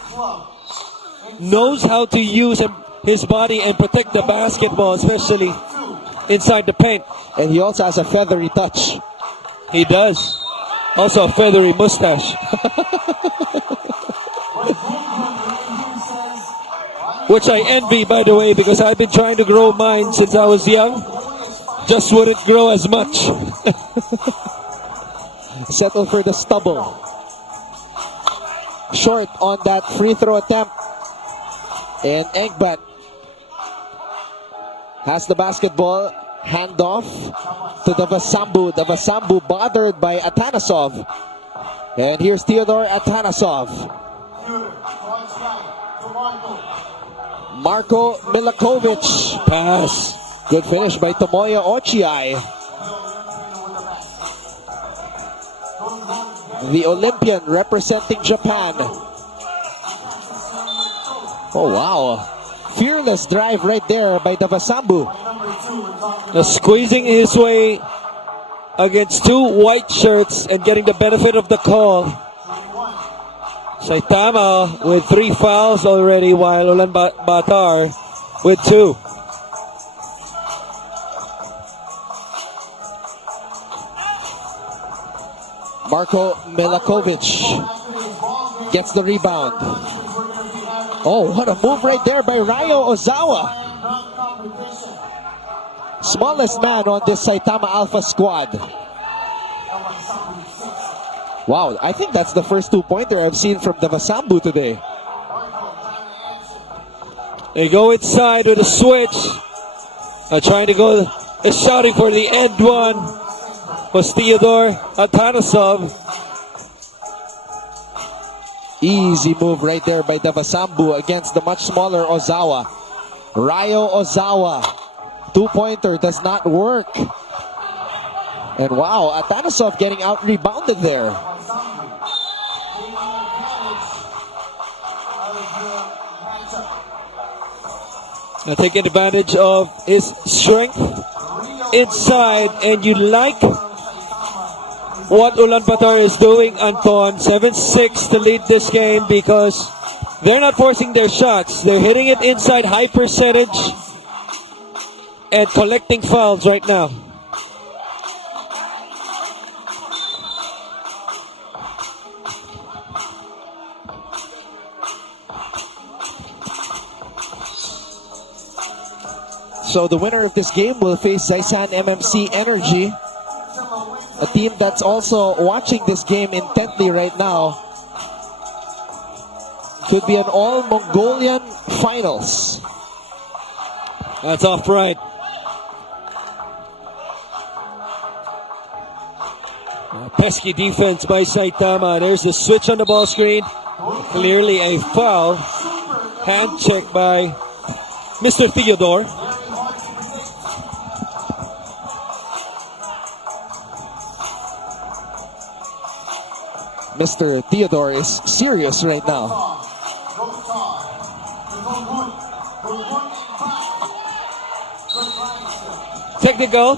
knows how to use his body and protect the basketball, especially inside the paint. And he also has a feathery touch. He does. Also a feathery mustache. Which I envy, by the way, because I've been trying to grow mine since I was young. Just wouldn't grow as much. Settle for the stubble. Short on that free throw attempt. And Engbat has the basketball. Handoff to Davasambu. Davasambu bothered by Atanasov. And here's Theodore Atanasov. Marco Milakovic. Pass. Good finish by Tomoya Ochiai. The Olympian representing Japan. Oh wow. Fearless drive right there by Davasambu. Squeezing his way against two white shirts and getting the benefit of the call. Saitama with 3 fouls already, while Ulaanbaatar with 2. Marco Milakovic gets the rebound. Oh, what a move right there by Ryo Ozawa. Smallest man on this Saitama Alpha squad. Wow, I think that's the first 2-pointer I've seen from Davasambu today. They go inside with a switch. Trying to go, is shouting for the end one. Was Theodore Atanasov. Easy move right there by Davasambu against the much smaller Ozawa. Ryo Ozawa. 2-pointer does not work. And wow, Atanasov getting out rebounded there. Now taking advantage of his strength inside, and you like what Ulaanbaatar is doing, Anton. 7-6 to lead this game because they're not forcing their shots. They're hitting it inside, high percentage, and collecting fouls right now. So the winner of this game will face Zaisan MMC Energy, a team that's also watching this game intently right now. Could be an all-Mongolian finals. That's off right. Pesky defense by Saitama. There's the switch on the ball screen. Clearly a foul. Hand check by Mr. Theodore. Mr. Theodore is serious right now. Technical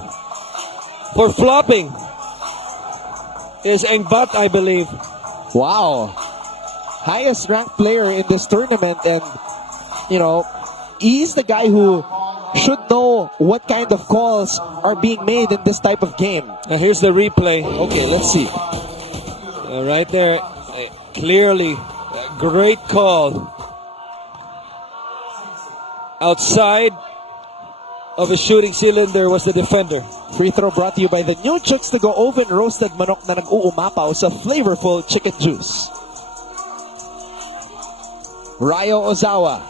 for flopping is Engbat, I believe. Wow. Highest ranked player in this tournament, and you know, he's the guy who should know what kind of calls are being made in this type of game. Now here's the replay. Okay, let's see. Right there, clearly, great call. Outside of a shooting cylinder was the defender. Free throw brought to you by the new Chooks to Go oven roasted manok na nag-uumapaw sa flavorful chicken juice. Ryo Ozawa.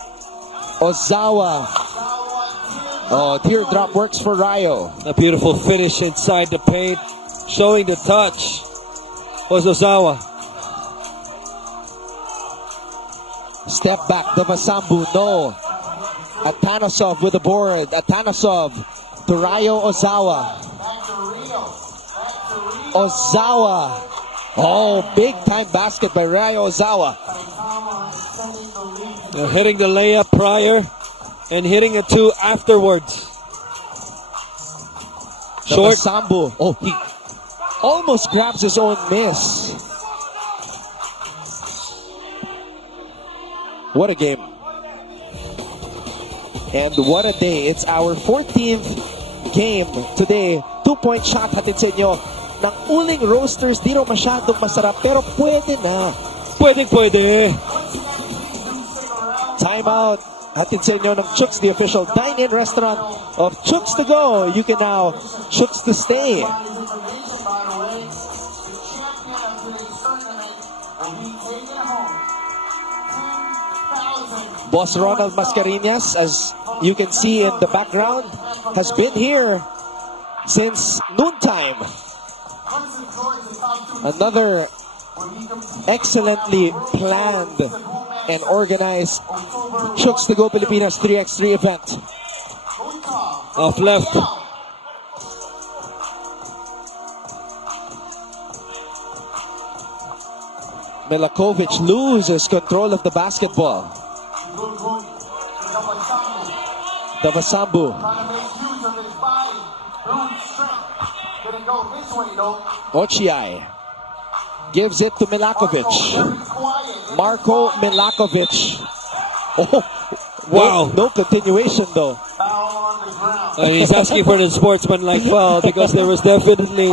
Oh, teardrop works for Ryo. A beautiful finish inside the paint, showing the touch was Ozawa. Step back, Davasambu, no. Atanasov with the board. Atanasov to Ryo Ozawa. Oh, big time basket by Ryo Ozawa. Hitting the layup prior and hitting a two afterwards. Short. Sambu. Oh, he almost grabs his own miss. What a game. And what a day. It's our 14th game today. 2-point shot hatid sa inyo ng uling roasters. Di raw masyadong masarap, pero pwede na. Pwede. Timeout. Hatid sa inyo ng Chooks, the official dine-in restaurant of Chooks to Go. You can now Chooks to stay. Boss Ronald Mascareñas, as you can see in the background, has been here since noontime. Another excellently planned and organized Chooks to Go Pilipinas 3x3 event. Off left. Milakovic loses control of the basketball. Davasambu. Ochiai gives it to Milakovic. Marco Milakovic. Oh, wow. No continuation though. He's asking for the sportsman-like foul because there was definitely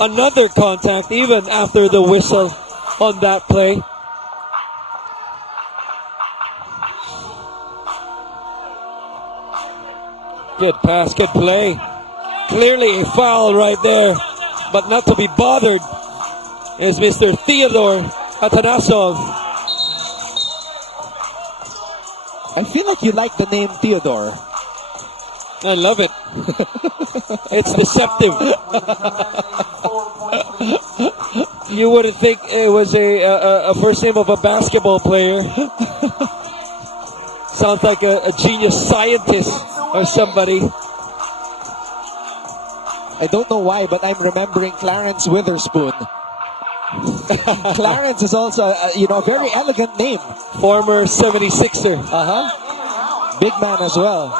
another contact even after the whistle on that play. Good pass, good play. Clearly a foul right there, but not to be bothered is Mr. Theodore Atanasov. I feel like you like the name Theodore. I love it. It's deceptive. You wouldn't think it was a first name of a basketball player. Sounds like a genius scientist or somebody. I don't know why, but I'm remembering Clarence Witherspoon. Clarence is also, a very elegant name. Former 76er. Big man as well.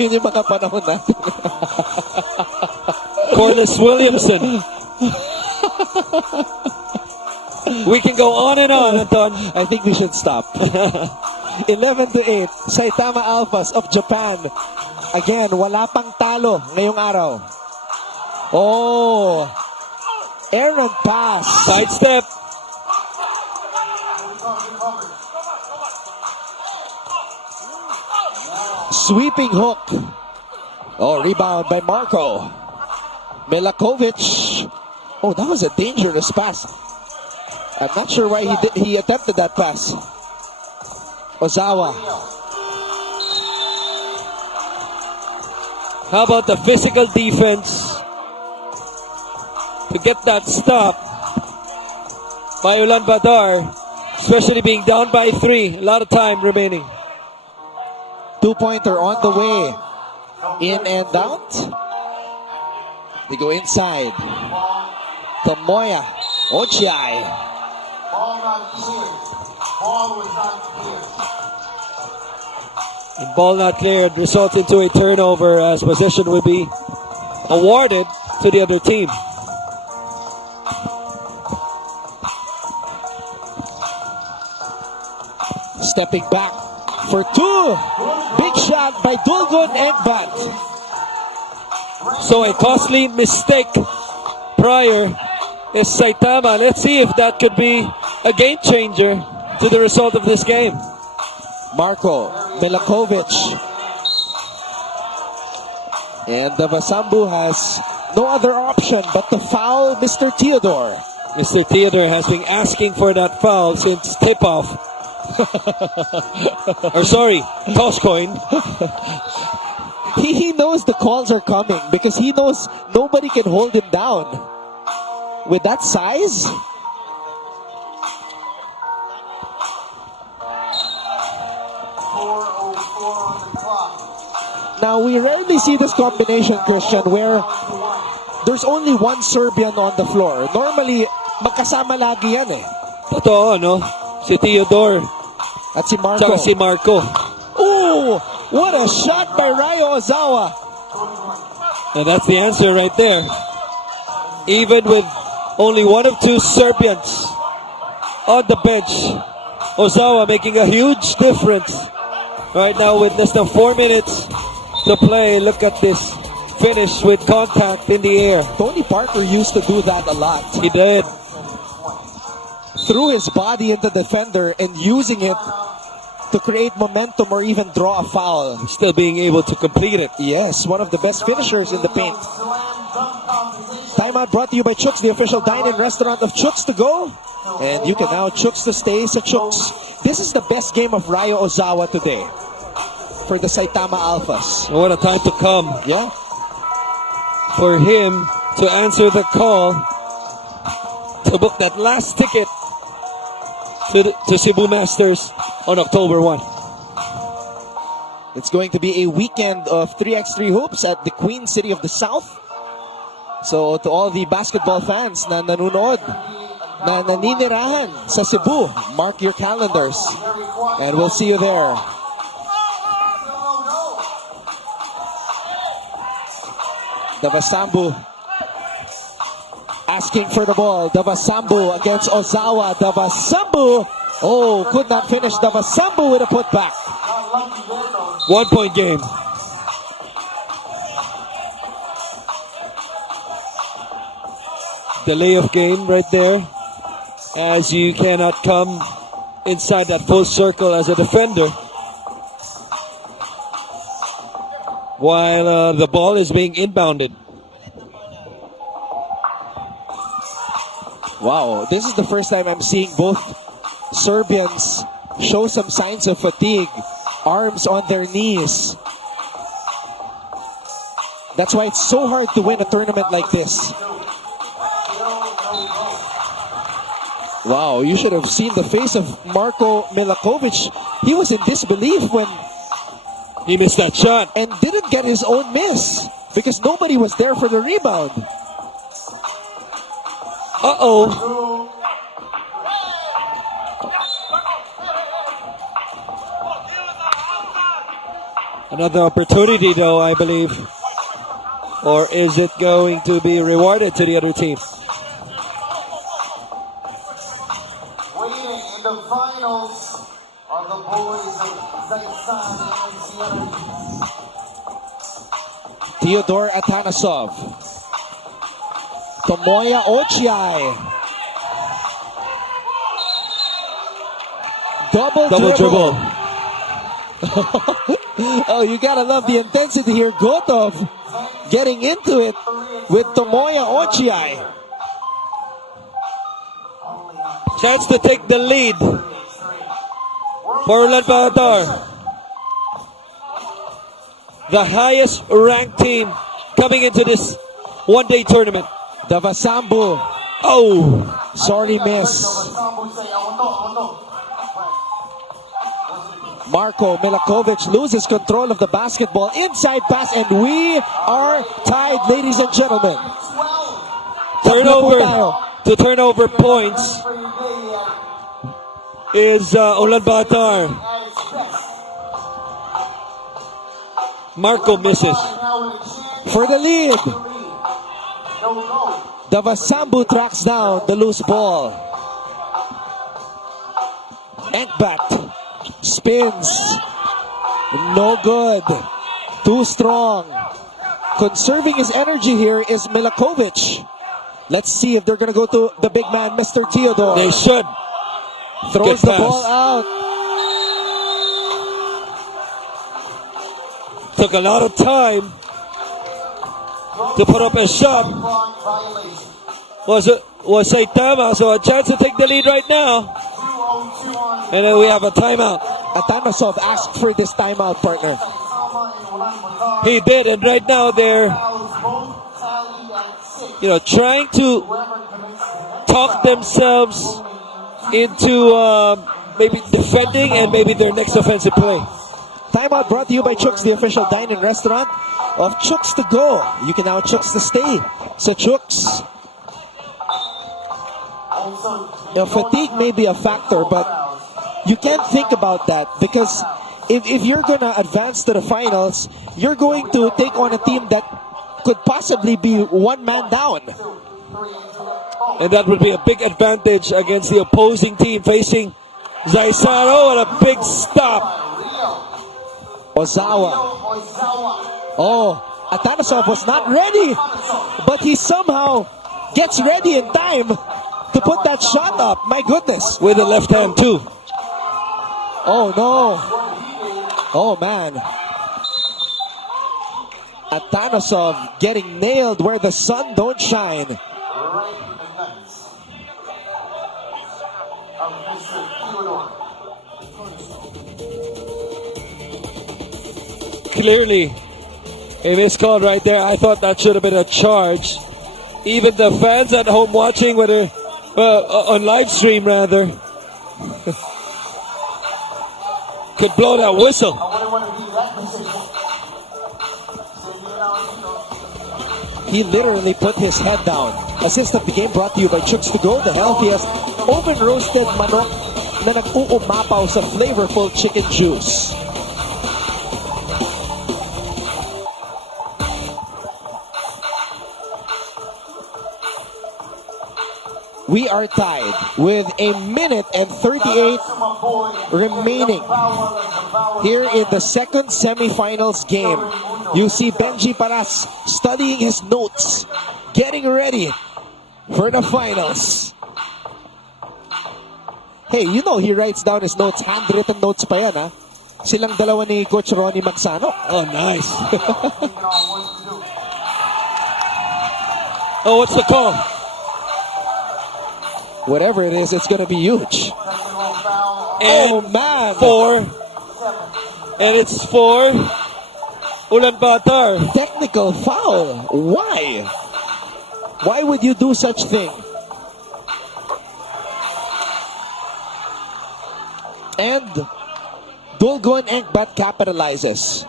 Yun yung mga panahon natin. Corliss Williamson. We can go on and on, Anton. I think we should stop. 11-8, Saitama Alphas of Japan. Again, wala pang talo ngayong araw. Oh, errant pass. Sidestep. Sweeping hook. Oh, rebound by Marco. Milakovic. Oh, that was a dangerous pass. I'm not sure why he attempted that pass. Ozawa. How about the physical defense to get that stop by Ulaanbaatar, especially being down by 3. A lot of time remaining. 2-pointer on the way. In and out. They go inside. Tomoya Ochiai. And ball not cleared results into a turnover as possession will be awarded to the other team. Stepping back for 2. Big shot by Dulgon Egbat. So a costly mistake prior is Saitama. Let's see if that could be a game changer to the result of this game. Marco Milakovic. And the Vasambu has no other option but to foul Mr. Theodore. Mr. Theodore has been asking for that foul since tip-off. Or sorry, toss coin. He knows the calls are coming because he knows nobody can hold him down. With that size, now we rarely see this combination, Christian, where there's only one Serbian on the floor. Normally, magkasama lagi yan eh. Totoo, no? Si Theodore at si Marco. Tsaka si Marco. Ooh, what a shot by Ryo Ozawa. And that's the answer right there. Even with only one of 2 Serbians on the bench, Ozawa making a huge difference. Right now with less than 4 minutes to play, look at this finish with contact in the air. Tony Parker used to do that a lot. He did. Threw his body into the defender and using it to create momentum or even draw a foul. Still being able to complete it. Yes, one of the best finishers in the paint. Timeout brought to you by Chooks, the official dine-in restaurant of Chooks to Go. And you can now Chooks to stay sa Chooks. This is the best game of Ryo Ozawa today for the Saitama Alphas. What a time to come. Yeah. For him to answer the call to book that last ticket to Cebu Masters on October 1. It's going to be a weekend of 3x3 hoops at the Queen City of the South. So to all the basketball fans na nanonood, na naninirahan sa Cebu, mark your calendars. And we'll see you there. Davasambu asking for the ball. Davasambu against Ozawa. Davasambu, oh, could not finish. Davasambu with a putback. 1 point game. Delay of game right there, as you cannot come inside that full circle as a defender while the ball is being inbounded. Wow, this is the first time I'm seeing both Serbians show some signs of fatigue, arms on their knees. That's why it's so hard to win a tournament like this. Wow, you should have seen the face of Marco Milakovic. He was in disbelief when he missed that shot and didn't get his own miss because nobody was there for the rebound. Uh-oh. Another opportunity though, I believe. Or is it going to be rewarded to the other team? Waiting in the finals are the boys of Zaisan and Theodore Atanasov. Tomoya Ochiai. Double dribble. Oh, you gotta love the intensity here. Gotov getting into it with Tomoya Ochiai. Chance to take the lead for Ulaanbaatar. the highest ranked team coming into this one-day tournament. Davasambu. Oh, Sorry, miss. Marco Milakovic loses control of the basketball. Inside pass, and we are tied, ladies and gentlemen. to turnover points is Ulaanbaatar. Marco misses. For the lead. Davasambu tracks down the loose ball. Enkbat spins. No good. Too strong. Conserving his energy here is Milakovic. Let's see if they're going to go to the big man, Mr. Theodore. They should. Throws Good the pass. ball out. Took a lot of time to put up a shot. Was Saitama, so a chance to take the lead right now. And then we have a timeout. Atanasov asked for this timeout, partner. He did, and right now they're trying to talk themselves into maybe defending and maybe their next offensive play. Timeout brought to you by Chooks, the official dine-in restaurant of Chooks to Go. You can now Chooks to stay. So Chooks. The fatigue may be a factor, but you can't think about that because if you're going to advance to the finals, you're going to take on a team that could possibly be one man down. And that would be a big advantage against the opposing team facing Zaisaro, and a big stop. Ozawa. Oh, Atanasov was not ready, but he somehow gets ready in time to put that shot up. My goodness. With the left hand too. Oh no. Oh man. Atanasov getting nailed where the sun don't shine. Clearly a miscall right there. I thought that should have been a charge. Even the fans at home watching, whether on live stream rather, could blow that whistle. He literally put his head down. Assist of the game brought to you by Chooks to Go, the healthiest oven roasted manok na nag-uumapaw sa flavorful chicken juice. We are tied with a minute and 38 remaining here in the second semifinals game. You see Benji Paras studying his notes, getting ready for the finals. Hey, you know he writes down his notes, handwritten notes pa yan, ha? Silang dalawa ni Coach Ronnie Magsano. Oh, nice. Oh, what's the call? Whatever it is, it's going to be huge. And oh, man. And it's for Ulaanbaatar. Technical foul. Why? Why would you do such thing? And Dulgon Enkbat capitalizes,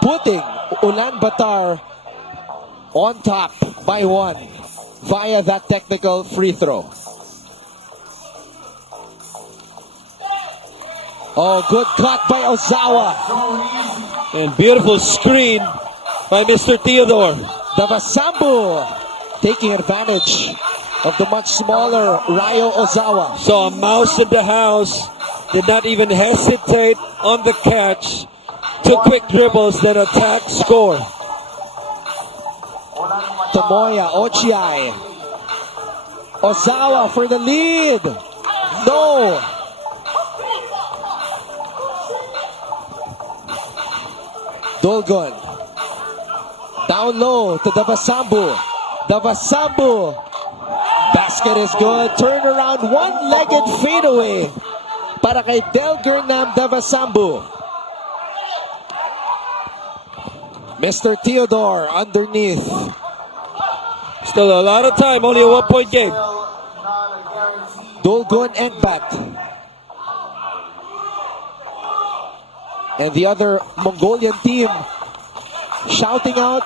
putting Ulaanbaatar on top by one via that technical free throw. Oh, good cut by Ozawa. And beautiful screen by Mr. Theodore. Davasambu taking advantage of the much smaller Ryo Ozawa. So a mouse in the house, did not even hesitate on the catch. 2 quick dribbles, then attack, score. Tomoya, Ochiai. Ozawa for the lead. No. Dolgon. Down low to Davasambu. Davasambu. Basket is good. Turnaround, one-legged fadeaway para kay Delgernam Davasambu. Mr. Theodore underneath. Still a lot of time, only a 1-point game. Dolgon Engbat. And the other Mongolian team shouting out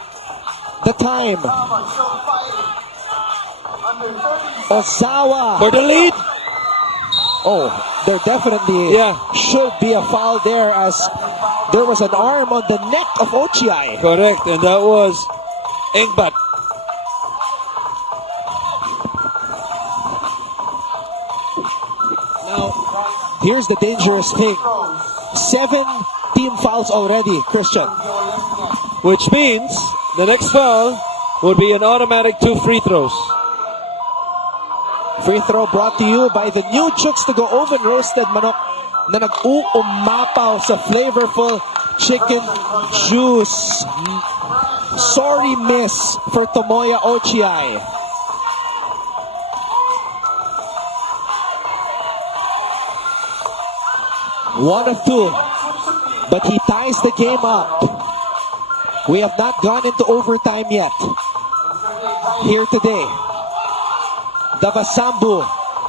the time. Ozawa. For the lead. Oh, there definitely should be a foul there, as there was an arm on the neck of Ochiai. Correct, and that was Engbat. Now, here's the dangerous thing. 7 team fouls already, Christian. Which means the next foul would be an automatic 2 free throws. Free throw brought to you by the new chooks to go oven roasted manok na nag-uumapaw sa flavorful chicken juice. Sorry miss for Tomoya Ochiai. One of 2, but he ties the game up. We have not gone into overtime yet here today. Davasambu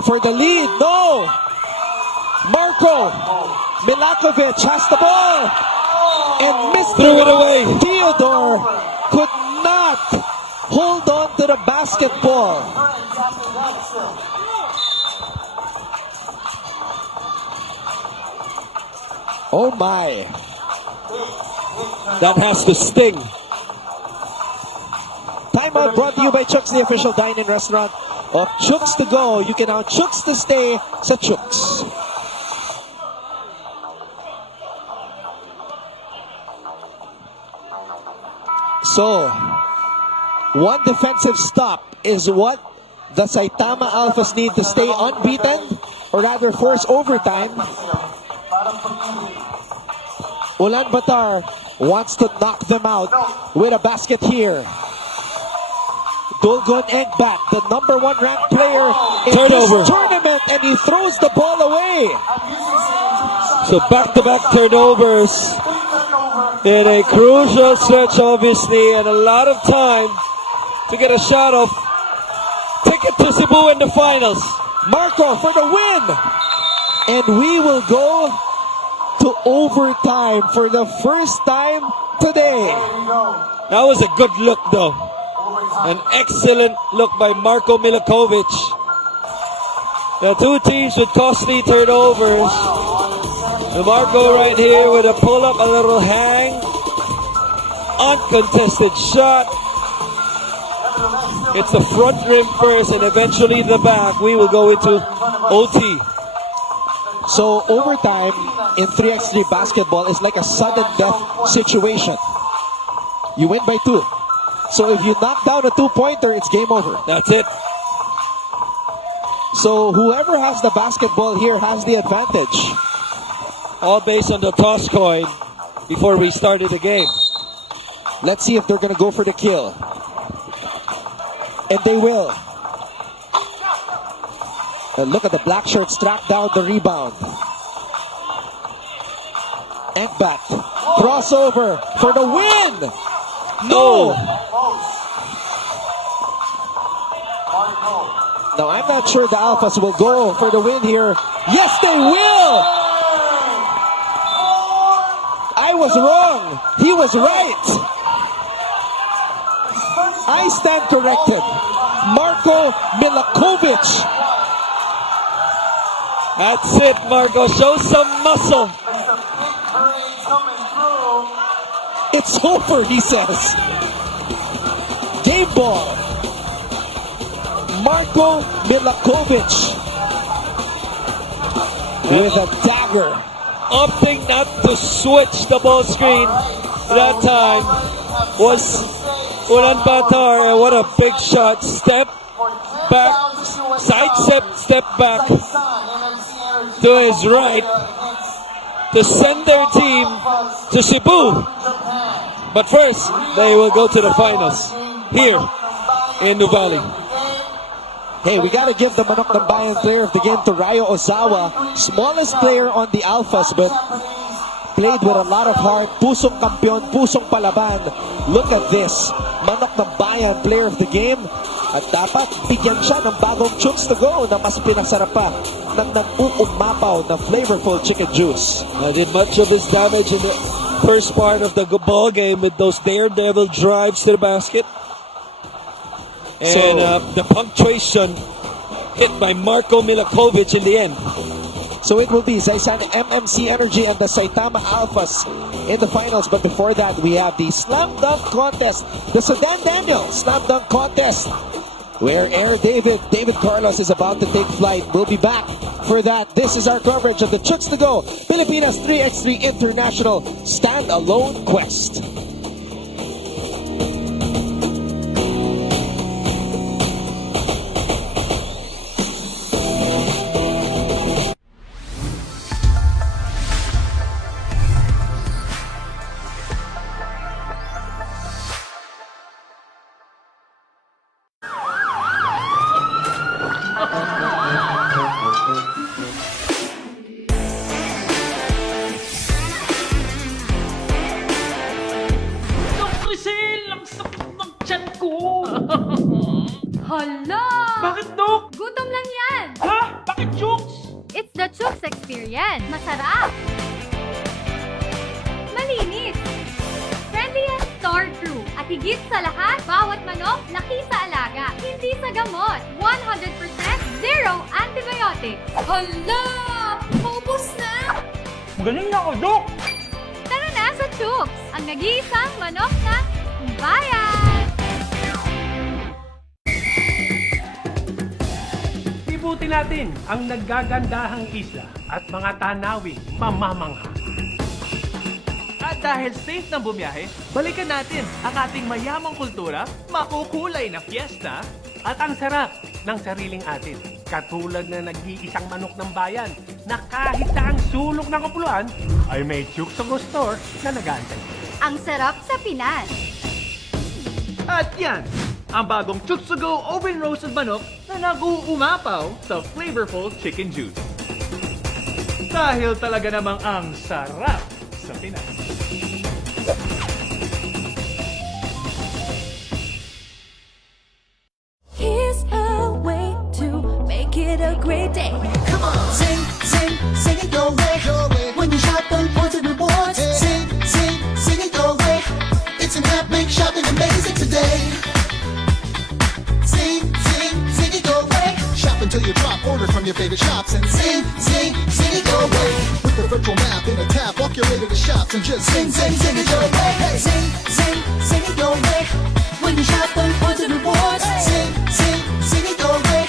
for the lead. No! Marco Milakovic has the ball. And Threw it away. Theodore could not hold on to the basketball. Oh my. That has to sting. Timeout brought to you by Chooks, the official dine-in restaurant of Chooks to Go. You can now Chooks to stay sa Chooks. So, one defensive stop is what the Saitama Alphas need to stay unbeaten, or rather force overtime. Ulaanbaatar wants to knock them out with a basket here. Dolgon Engbat, the #1 ranked player in Turnover. this tournament, and he throws the ball away. So back-to-back turnovers in a crucial stretch, obviously, and a lot of time to get a shot of ticket to Cebu in the finals. Marco for the win. And we will go to overtime for the first time today. That was a good look, though. An excellent look by Marco Milakovic. The 2 teams with costly turnovers. The Marco right here with a pull-up, a little hang. Uncontested shot. It's the front rim first and eventually the back. We will go into OT. So overtime in 3x3 basketball is like a sudden death situation. You win by 2. So if you knock down a 2-pointer, it's game over. That's it. So whoever has the basketball here has the advantage. All based on the toss coin before we started the game. Let's see if they're going to go for the kill. And they will. And look at the black shirts track down the rebound. Engbat. Crossover for the win. No. Now I'm not sure the Alphas will go for the win here. Yes, they will. I was wrong. He was right. I stand corrected. Marco Milakovic. That's it, Marco. Show some muscle. It's over, he says. Game ball. Marco Milakovic with a dagger. Opting not to switch the ball screen that time was Ulaanbaatar, and what a big shot. Step back, side step back to his right to send their team to Cebu. But first, they will go to the finals here in Nuvali. Hey, we gotta give the Manok ng Bayan player of the game to Ryo Ozawa. Smallest player on the Alphas, but played with a lot of heart. Pusong kampiyon, pusong palaban. Look at this. Manok ng Bayan, player of the game. At dapat bigyan siya ng bagong chooks to go na mas pinasarap pa ng nag-uumapaw na flavorful chicken juice. Did much of his damage in the first part of the ball game with those daredevil drives to the basket. And the punctuation hit by Marco Milakovic in the end. So it will be Zaisan MMC Energy and the Saitama Alphas in the finals. But before that, we have the Slam Dunk Contest, the Sudan Daniel Slam Dunk Contest, where David Carlos is about to take flight. We'll be back for that. This is our coverage of the Chooks to Go Pilipinas 3x3 International Standalone Quest. Hala! Bakit, Dok? Gutom lang yan! Ha? Bakit chooks? It's the chooks experience. Masarap! Malinis! Friendly and store true. At higit sa lahat, bawat manok laki sa alaga. Hindi sa gamot. 100% zero antibiotics. Hala! Maubos na! Magaling na ako, Dok! Tara na sa chooks! Ang nag-iisang manok ng bayan! Ibutin natin ang naggagandahang isla at mga tanawing mamamangha. At dahil safe ng bumiyahe, balikan natin ang ating mayamang kultura, makukulay na fiesta, At ang sarap ng sariling atin. Katulad na nag-iisang manok ng bayan na kahit saang sulok ng kapuluan ay may chooks sa store na nag-aantay. Ang sarap sa Pinas! At yan, ang bagong Chooks to Go oven roasted manok na nag-uumapaw sa flavorful chicken juice. Dahil talaga namang ang sarap sa Pinas. Here's a way to make it a great day. Come on, sing, sing, sing it your way. When you shop on points and rewards, sing, sing, sing it your way. It's an app, make shopping amazing today. Sing, sing, sing it your way. Shop until you drop, order from your favorite shops and sing, sing, sing it your way. With the virtual map in a tap, walk your way to the shops and just sing, sing, sing it your way. Sing, sing, sing it your way. When you shop on points and rewards, sing, sing, sing it your way.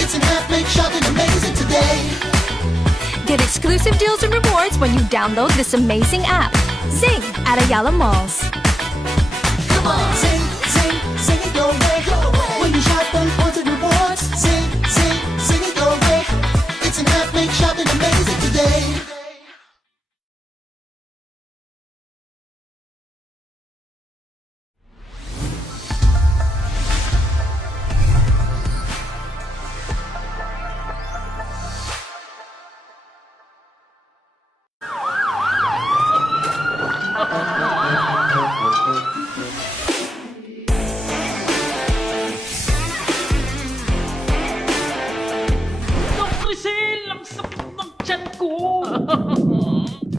It's an app, make shopping amazing today. Get exclusive deals and rewards when you download this amazing app. Zing at Ayala Malls. Come on, sing, sing, sing it your way. When you shop on points and rewards, sing, sing, sing it your way. It's an app, make shopping amazing today.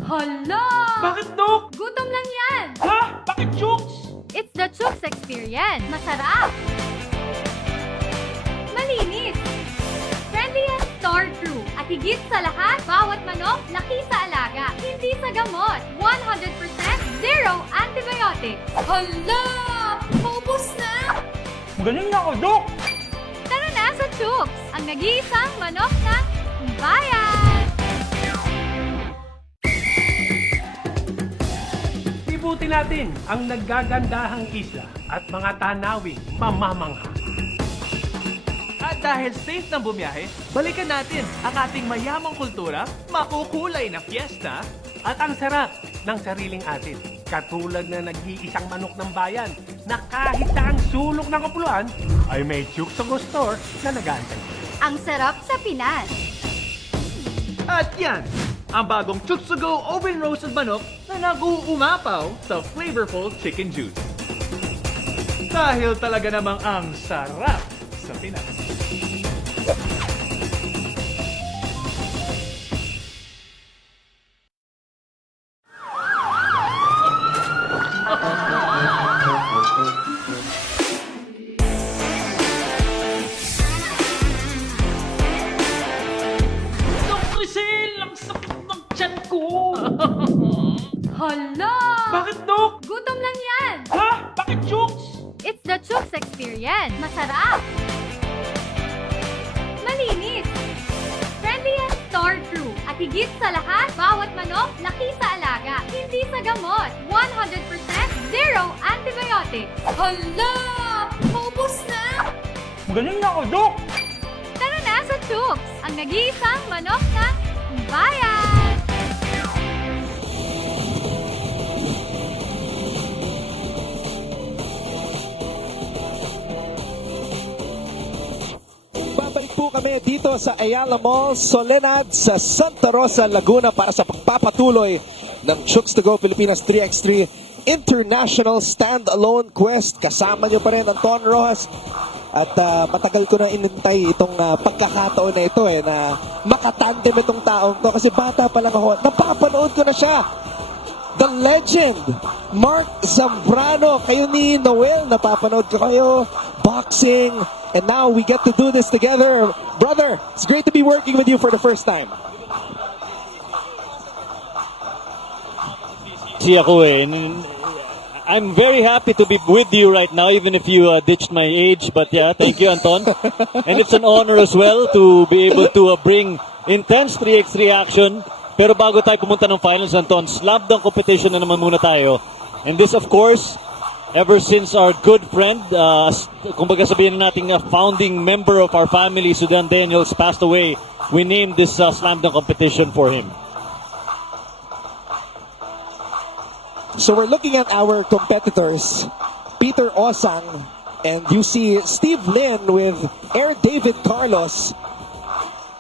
Hala! Bakit, Dok? Gutom lang yan! Ha? Bakit chooks? It's the chooks experience. Masarap! Malinis! Friendly and store true. At higit sa lahat, bawat manok laki sa alaga. Hindi sa gamot. 100% zero antibiotics. Hala! Maubos na! Magaling na ako, Dok! Tara na sa chooks! Ang nag-iisang manok ng bayan! Ibutin natin ang naggagandahang isla at mga tanawing mamamangha. At dahil safe ng bumiyahe, balikan natin ang ating mayamang kultura, makukulay na fiesta, At ang sarap ng sariling atin. Katulad na nag-iisang manok ng bayan na kahit saang sulok ng kapuluan ay may chooks sa store na nag-aantay. Ang sarap sa Pinas! at yan, ang bagong Chooks to Go Oven Roasted Manok na nag-uumapaw sa flavorful chicken juice. Dahil talaga namang ang sarap sa Pinas. Hala! Bakit, Dok? Gutom lang yan! Ha? Bakit, chooks? It's the chooks experience. Masarap! Malinis! Friendly and store true. At higit sa lahat, bawat manok laki sa alaga. Hindi sa gamot. 100% zero antibiotics. Hala! Maubos na! Galing na ako, Dok! Tara na sa chooks! Ang nag-iisang manok ng bayan! Babalik po kami dito sa Ayala Mall, Solenad, sa Santa Rosa, Laguna para sa pagpapatuloy ng Chooks to Go Pilipinas 3x3 International Standalone Quest. Kasama nyo pa rin Anton Rojas. At matagal ko na inintay itong pagkakataon na ito na makatandem itong taong to. Kasi bata pa lang ako, napapanood ko na siya. The legend, Mark Zambrano. Kayo ni Noel, napapanood ko kayo. Boxing. And now we get to do this together. Brother, it's great to be working with you for the first time. I'm very happy to be with you right now, even if you ditched my age. But yeah, thank you, Anton. And it's an honor as well to be able to bring intense 3x3 action. Pero bago tayo pumunta ng finals, Anton, slam dunk competition na naman muna tayo. And this, of course, ever since our good friend, kumbaga sabihin natin founding member of our family, Sudan Daniels, passed away, we named this slam dunk competition for him. So we're looking at our competitors, Peter Osang, and you see Steve Lin with Air David Carlos.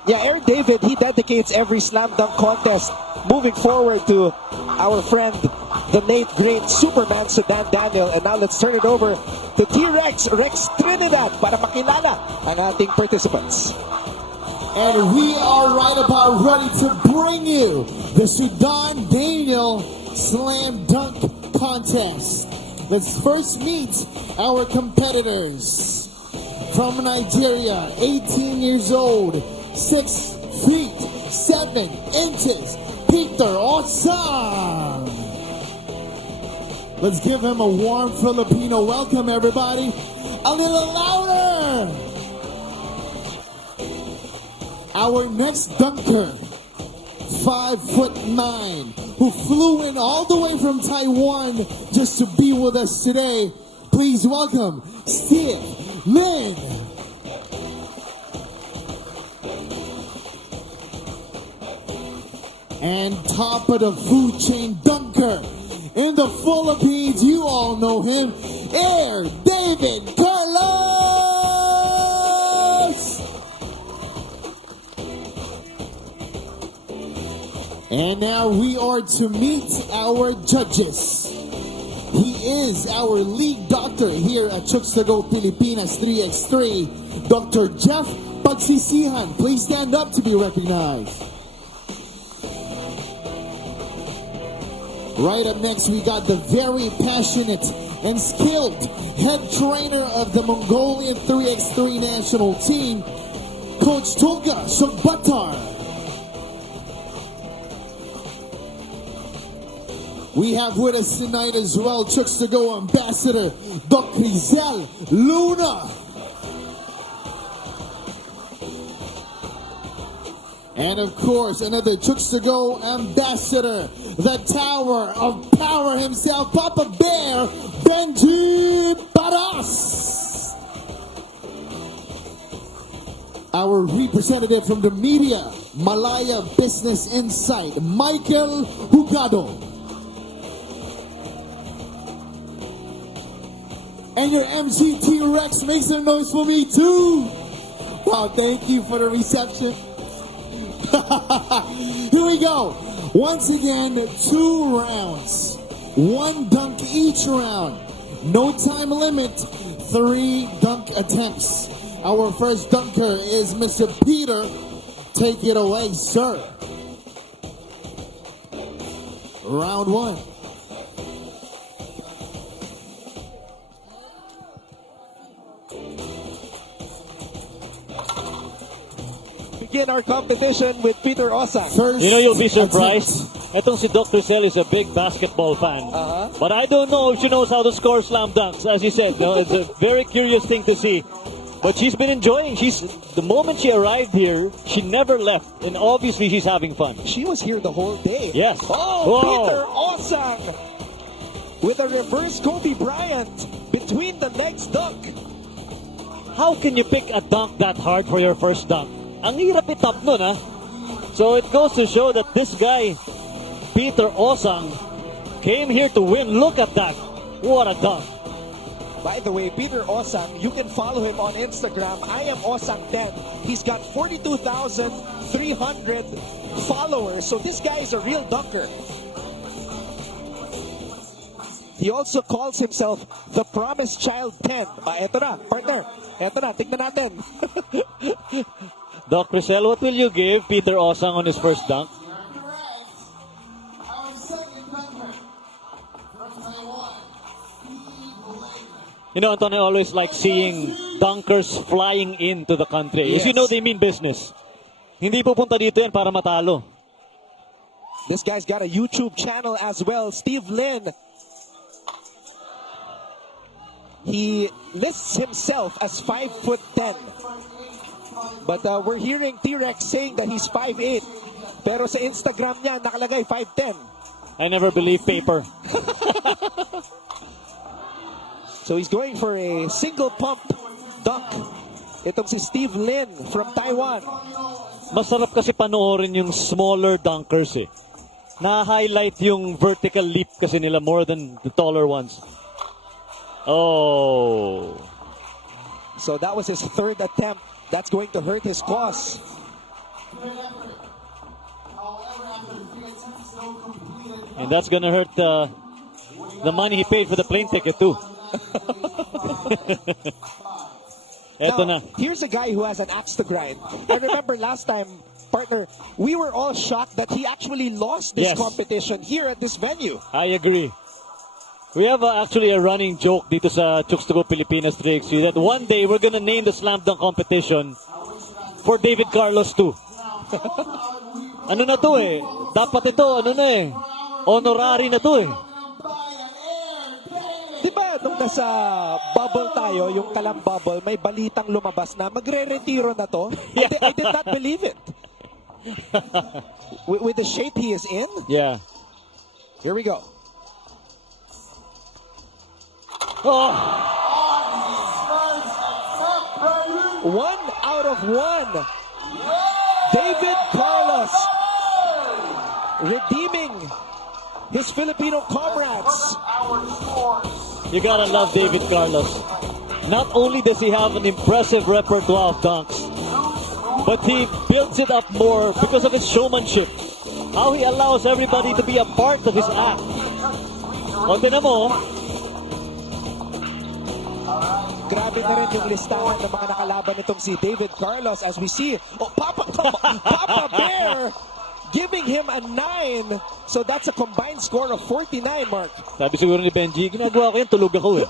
Yeah, Air David, he dedicates every slam dunk contest moving forward to our friend, the late great Superman Sudan Daniel. And now let's turn it over to T-Rex, Rex Trinidad, para makilala ang ating participants. And we are right about ready to bring you the Sudan Daniel Slam Dunk Contest. Let's first meet our competitors. From Nigeria, 18 years old, 6 feet 7 inches, Peter Osang. Let's give him a warm Filipino welcome, everybody. A little louder. Our next dunker, 5'9", who flew in all the way from Taiwan just to be with us today. Please welcome Steve Lin. And top of the food chain dunker in the Philippines, you all know him, Air David Carlos. And now we are to meet our judges. He is our league doctor here at Chooks to Go Pilipinas 3x3, Dr. Jeff Pagsisihan. Please stand up to be recognized. Right up next, we got the very passionate and skilled head trainer of the Mongolian 3x3 national team, Coach Tulga Shogbatar. We have with us tonight as well, Chooks to Go Ambassador, Dr. Rizal Luna. And of course, another Chooks to Go ambassador, the Tower of Power himself, Papa Bear, Benji Paras. Our representative from the media, Malaya Business Insight, Michael Hugado. And your MC T-Rex, make some noise for me too. Wow, thank you for the reception. Here we go. Once again, 2 rounds. 1 dunk each round. No time limit. 3 dunk attempts. Our first dunker is Mr. Peter. Take it away, sir. Round 1. Begin our competition with Peter Osang. First You know, you'll be attempt. surprised. Etong si Dr. Cell is a big basketball fan. But I don't know if she knows how to score slam dunks. As you said, no, it's a very curious thing to see. But she's been enjoying. The moment she arrived here, she never left. And obviously, she's having fun. She was here the whole day. Yes. Oh, Whoa. Peter Osang with a reverse Kobe Bryant between the legs dunk. How can you pick a dunk that hard for your first dunk? Ang hirap itap nun, ha? So it goes to show that this guy, Peter Osang, came here to win. Look at that. What a dunk. By the way, Peter Osang, you can follow him on Instagram. I am Osang10. He's got 42,300 followers. So this guy is a real dunker. He also calls himself the Promised Child 10. Eto na, partner. Eto na, tignan natin. Doc Crisel, what will you give Peter Osang on his first dunk? You know, Antonio, I always like seeing dunkers flying into the country. As you know, they mean business. Hindi pupunta dito yan para matalo. This guy's got a YouTube channel as well, Steve Lin. He lists himself as 5'10". But we're hearing T-Rex saying that he's 5'8". Pero sa Instagram niya, nakalagay 5'10". I never believe paper. So he's going for a single pump dunk. Itong si Steve Lin from Taiwan. Masarap kasi panoorin yung smaller dunkers eh. Na-highlight yung vertical leap kasi nila more than the taller ones. Oh. So that was his third attempt. That's going to hurt his cause. And that's gonna hurt the money he paid for the plane ticket too. Eto Now, na. here's a guy who has an axe to grind. I remember last time, partner, we were all shocked that he actually lost this Yes. competition here at this venue. I agree. We have actually a running joke dito sa Chooks to Go Pilipinas 3x3 that one day we're gonna name the slam dunk competition for David Carlos too. Ano na to eh? Dapat ito, ano na eh? Honorary na to eh. Di ba nung nasa bubble tayo, yung kalam bubble, may balitang lumabas na magre-retiro na to? I did not believe it. With the shape he is in? Yeah. Here we go. Oh! 1 out of 1. David Carlos redeeming his Filipino comrades. You gotta love David Carlos. Not only does he have an impressive repertoire of dunks, but he builds it up more because of his showmanship. How he allows everybody to be a part of his act. O, tinan mo, Grabe na rin yung listahan ng mga nakalaban nitong si David Carlos as we see. Oh, Papa Bear giving him a 9. So that's a combined score of 49, Mark. sabi siguro ni Benji, ginagawa ko yan, tulog ako eh.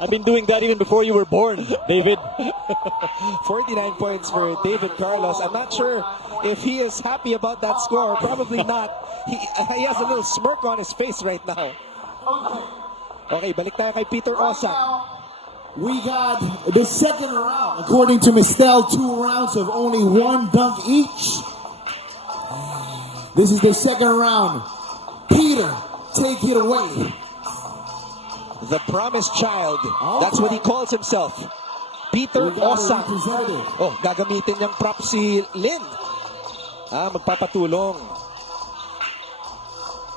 I've been doing that even before you were born, David. 49 points for David Carlos. I'm not sure if he is happy about that score. Probably not. He has a little smirk on his face right now. Okay, balik tayo kay Peter Osang. We got the second round. According to Mistel, 2 rounds of only 1 dunk each. This is the second round. Peter, take it away. The promised child. That's what he calls himself. Peter We got a Osang. representative. Oh, gagamitin niyang prop si Lin. Magpapatulong.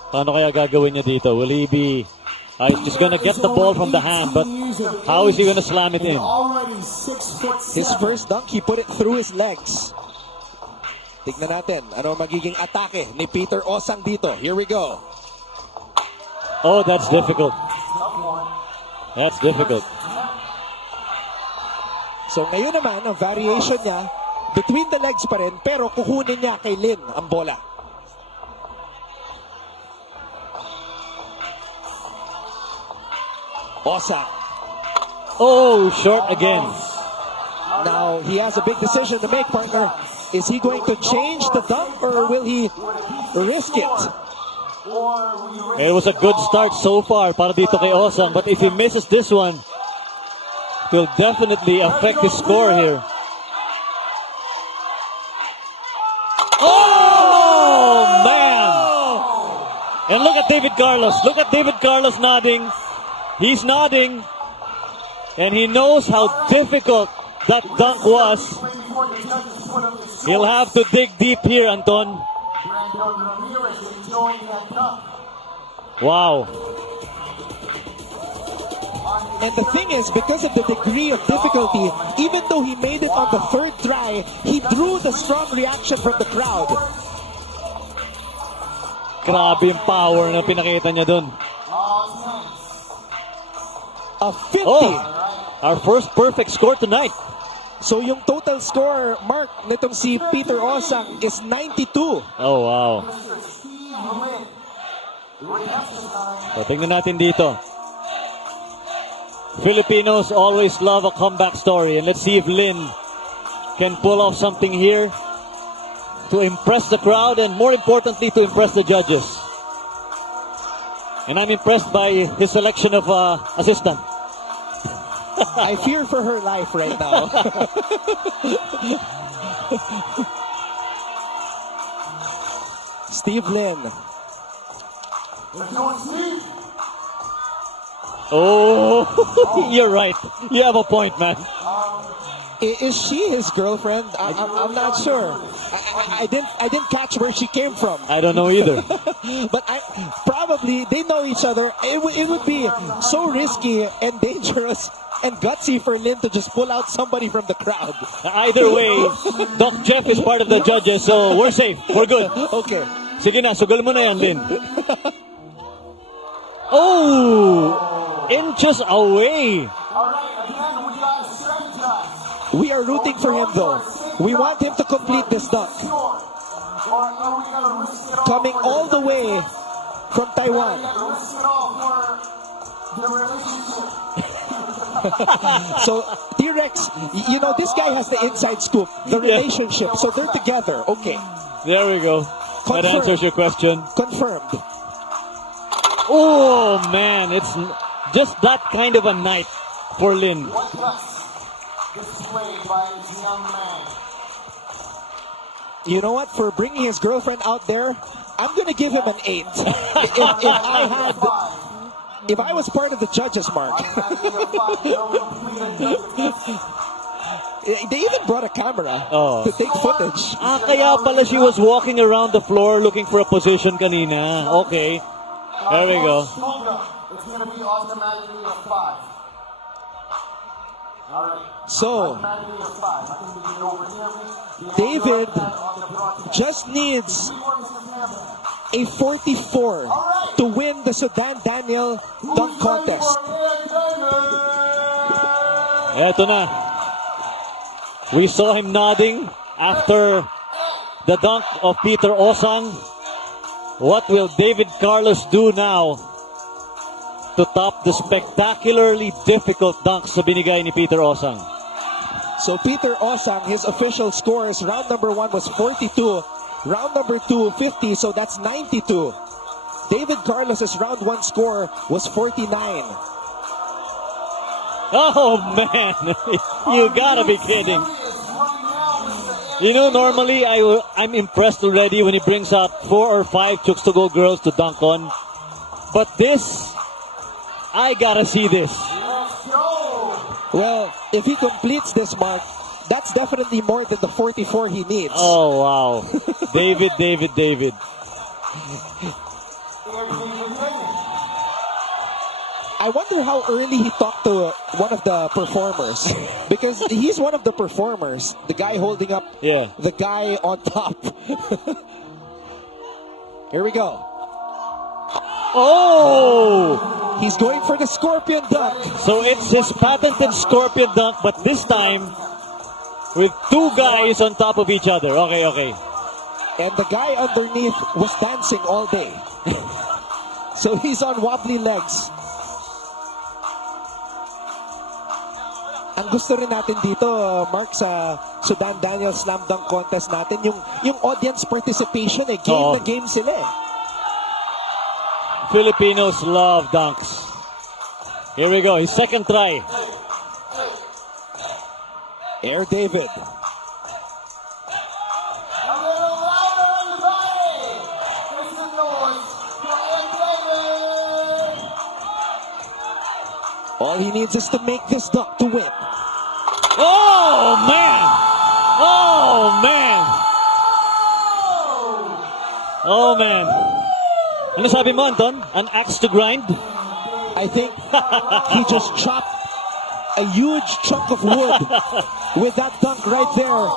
Paano kaya gagawin niya dito? Will he be... he's just gonna get the ball from the hand, but how is he gonna slam it in? Already 6'7". His first dunk, he put it through his legs. Tignan natin, ano magiging atake ni Peter Osang dito. Here we go. Oh, that's difficult. That's difficult. So ngayon naman, ang variation niya, between the legs pa rin, pero kukunin niya kay Lin ang bola. Osang. Oh, short again. Now, he has a big decision to make, partner. Is he going to change the dunk or will he risk it? It was a good start so far para dito kay Osang, but if he misses this one, it will definitely affect his score here. Oh, man! And look at David Carlos. Look at David Carlos nodding. He's nodding. And he knows how difficult that dunk was. He'll have to dig deep here, Anton. Wow. And the thing is, because of the degree of difficulty, even though he made it on the third try, he drew the strong reaction from the crowd. Grabe yung power na pinakita niya dun. A 50. Oh, our first perfect score tonight. So yung total score, Mark, nitong si Peter Osang is 92. Oh, wow. So, tingnan natin dito. Filipinos always love a comeback story. And let's see if Lin can pull off something here to impress the crowd and more importantly to impress the judges. And I'm impressed by his selection of assistant. I fear for her life right now. Steve Lin. Oh, you're right. You have a point, man. Is she his girlfriend? I'm not sure. I didn't catch where she came from. I don't know either. But probably they know each other. It would be so risky and dangerous and gutsy for Lin to just pull out somebody from the crowd. Either way, Doc Jeff is part of the judges, so we're safe. We're good. Okay. Sige na, sugal mo na yan, Lin. Oh! Inches away. We are rooting for him though. We want him to complete this dunk. Coming all the way from Taiwan. So, T-Rex, you know, this guy has the inside scoop, the relationship. So they're together. Okay. There we go. That answers your question. Confirmed. Oh, man. It's just that kind of a night for Lin. You know what? For bringing his girlfriend out there, I'm going to give him an 8. If I was part of the judges, Mark. They even brought a camera to take footage. Kaya pala she was walking around the floor looking for a position kanina. Okay. There we go. It's going to be automatically a 5. So, David just needs a 44 to win the Sudan Daniel dunk contest. Eto na. We saw him nodding after the dunk of Peter Osang. What will David Carlos do now to top the spectacularly difficult dunks sa binigay ni Peter Osang? So Peter Osang, his official scores, round number 1 was 42, round number 2, 50, so that's 92. David Carlos's round 1 score was 49. Oh man, you gotta be kidding. You know, normally I'm impressed already when he brings up 4 or 5 chooks to go girls to dunk on. But this, I gotta see this. Well, if he completes this, Mark, that's definitely more than the 44 he needs. Oh, wow. David. I wonder how early he talked to one of the performers. Because he's one of the performers. The guy holding up the guy on top. Here we go. Oh! He's going for the scorpion dunk. So it's his patented scorpion dunk, but this time with two guys on top of each other. Okay, okay. And the guy underneath was dancing all day. So he's on wobbly legs. Ang gusto rin natin dito, Mark, sa Sudan Daniel Slam Dunk Contest natin, yung audience participation, game na game sila eh. Filipinos love dunks. Here we go, his second try. Air David. All he needs is to make this dunk to win. Oh, man! Oh, man! Oh, man. Ano sabi mo, Anton? An axe to grind? I think he just chopped a huge chunk of wood with that dunk right there.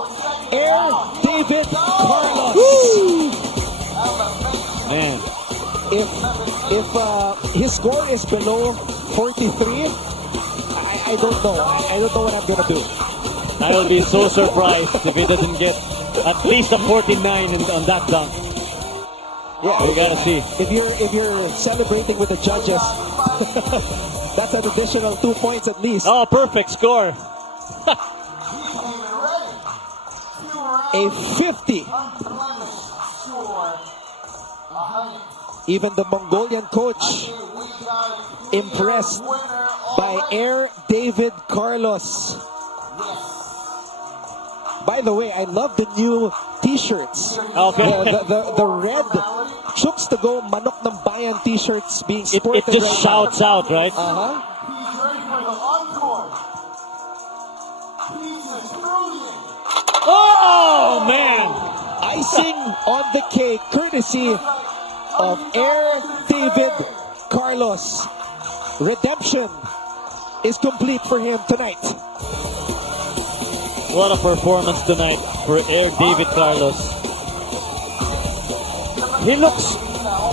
Air David Carlos. Man. If his score is below 43, I don't know. I don't know what I'm gonna do. I will be so surprised if he doesn't get at least a 49 on that dunk. Yeah, we gotta see. If you're celebrating with the judges, that's an additional 2 points at least. Oh, perfect score. A 50. Even the Mongolian coach impressed by Air David Carlos. By the way, I love the new t-shirts. Okay. The red chooks to go manok ng bayan t-shirts being sported. It just shouts out, right? Oh, man! Icing on the cake, courtesy of Air David Carlos. Redemption is complete for him tonight. What a performance tonight for Air David Carlos. He looks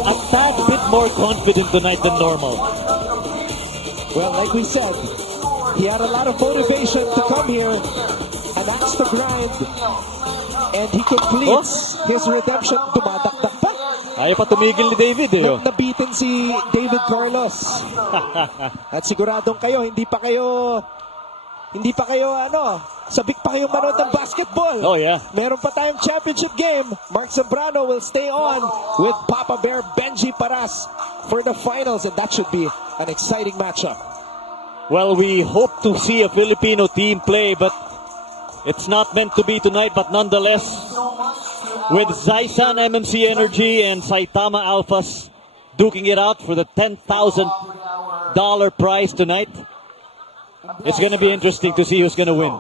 a tad bit more confident tonight than normal. Well, like we said, he had a lot of motivation to come here, an axe to grind, and he completes his redemption. Dumadakdak pa. Ayaw pa tumigil ni David eh. Nabitin si David Carlos. At siguradong kayo, hindi pa kayo sabik pa kayong manood ng basketball. Oh yeah. Meron pa tayong championship game. Mark Zambrano will stay on with Papa Bear Benji Paras for the finals, and that should be an exciting matchup. Well, we hope to see a Filipino team play, but it's not meant to be tonight. But nonetheless, with Zaisan MMC Energy and Saitama Alphas duking it out for the $10,000 prize tonight, it's gonna be interesting to see who's gonna win.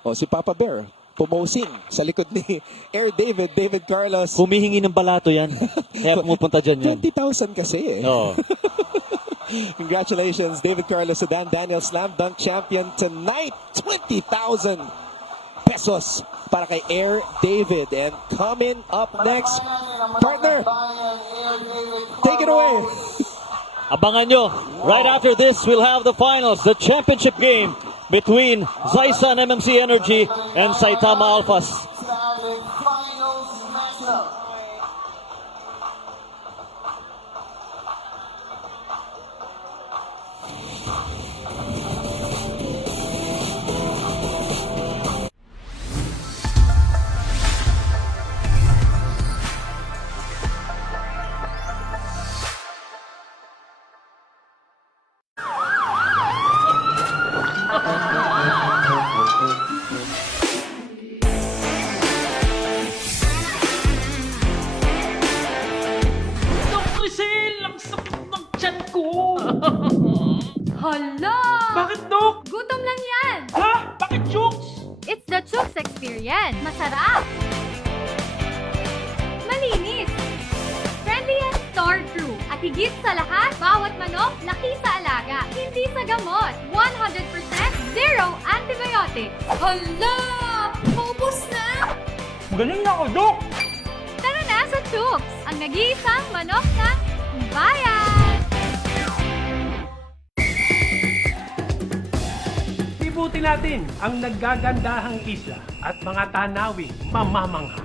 O, si Papa Bear, pumosing sa likod ni Air David Carlos. Humihingi ng balato yan. Kaya pumupunta dyan yan. 20,000 kasi eh. Oo. Congratulations, David Carlos, Sudan Daniel Slam Dunk Champion tonight. 20,000 pesos para kay Air David. And coming up next, partner, take it away. Abangan nyo. Right after this, we'll have the finals, the championship game between Zaisan MMC Energy and Saitama Alphas. Hala! Bakit, Dok? Gutom lang yan! Ha? Bakit, chooks? It's the chooks experience. Masarap! Malinis! Friendly and store true. At higit sa lahat, bawat manok laki sa alaga. sa gamot. 100% zero antibiotics. Hala! Maubos na! Galing na ako, Dok! Tara na sa chooks, ang nag-iisang manok ng bayan! Libutin natin ang naggagandahang isla at mga tanawing mamamangha.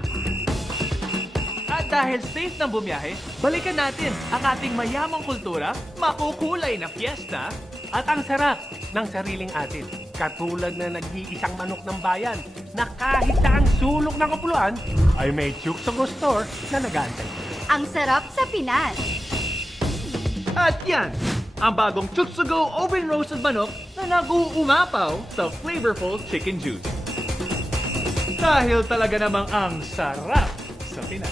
At dahil safe ng bumiyahe, balikan natin ang ating mayamang kultura, makukulay na fiesta, At ang sarap ng sariling atin. Katulad na nag-iisang manok ng bayan na kahit saang sulok ng kapuluan ay may chooks sa store na nag-aantay. Ang sarap sa Pinas. At yan, ang bagong Chooks to Go oven roasted manok na nag-uumapaw sa flavorful chicken juice. Dahil talaga namang ang sarap sa Pinas.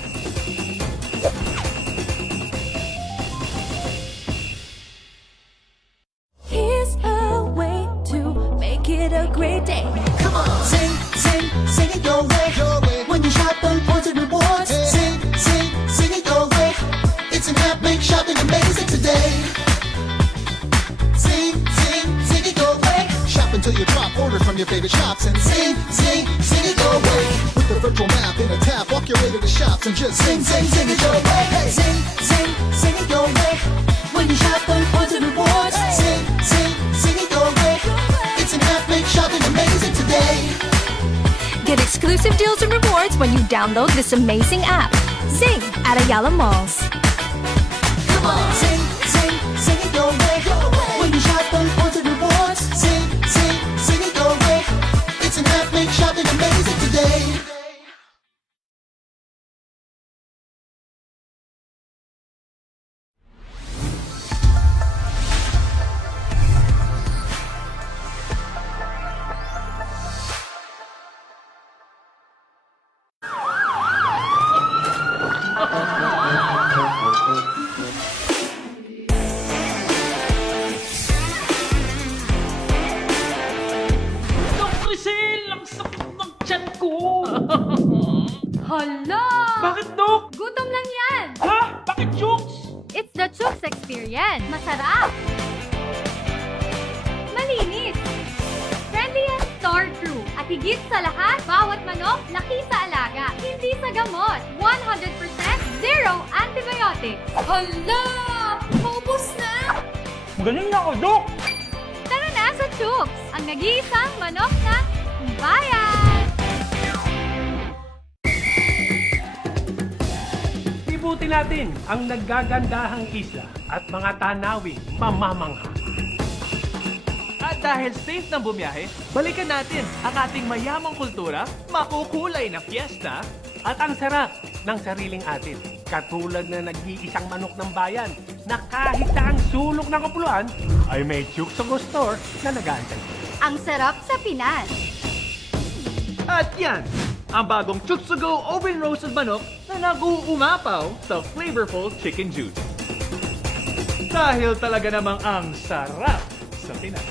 Here's a way to make it a great day. Come on, sing, sing, sing it your way. When you shop on points and rewards, sing, sing, sing it your way. It's an app, make shopping amazing today. Sing, sing, sing it your way. Shop until you drop orders from your favorite shops and sing, sing, sing it your way. With the virtual map in a tap, walk your way to the shops and just sing, sing, sing it your way. Hey, sing, sing, sing it your way. When you shop on points and rewards, sing, sing, sing it your way. It's an app, make shopping amazing today. Get exclusive deals and rewards when you download this amazing app. Zing at Ayala Malls. Come on, sing, sing, sing it your way. When you shop on points and rewards, sing, sing, sing it your way. It's an app, make shopping amazing today. Hala! Bakit, Dok? Gutom lang yan! Ha? Bakit chooks? It's the chooks experience. Masarap! Malinis! Friendly and store true. At higit sa lahat, bawat manok laki sa alaga, hindi sa gamot. 100% zero antibiotics. Hala! Maubos na! Galing na ako, Dok! Tara na sa chooks, ang nag-iisang manok ng bayan! Libutin natin ang naggagandahang isla at mga tanawing mamamangha. At dahil safe ng bumiyahe, balikan natin ang ating mayamang kultura, makukulay na fiesta, At ang sarap ng sariling atin. Katulad na nag-iisang manok ng bayan na kahit saang sulok ng kapuluan ay may chooks sa store na nag-aantay. Ang sarap sa Pinas. At yan, ang bagong Chooks to Go oven roasted manok na nag-uumapaw sa flavorful chicken juice. Dahil talaga namang ang sarap sa Pinas.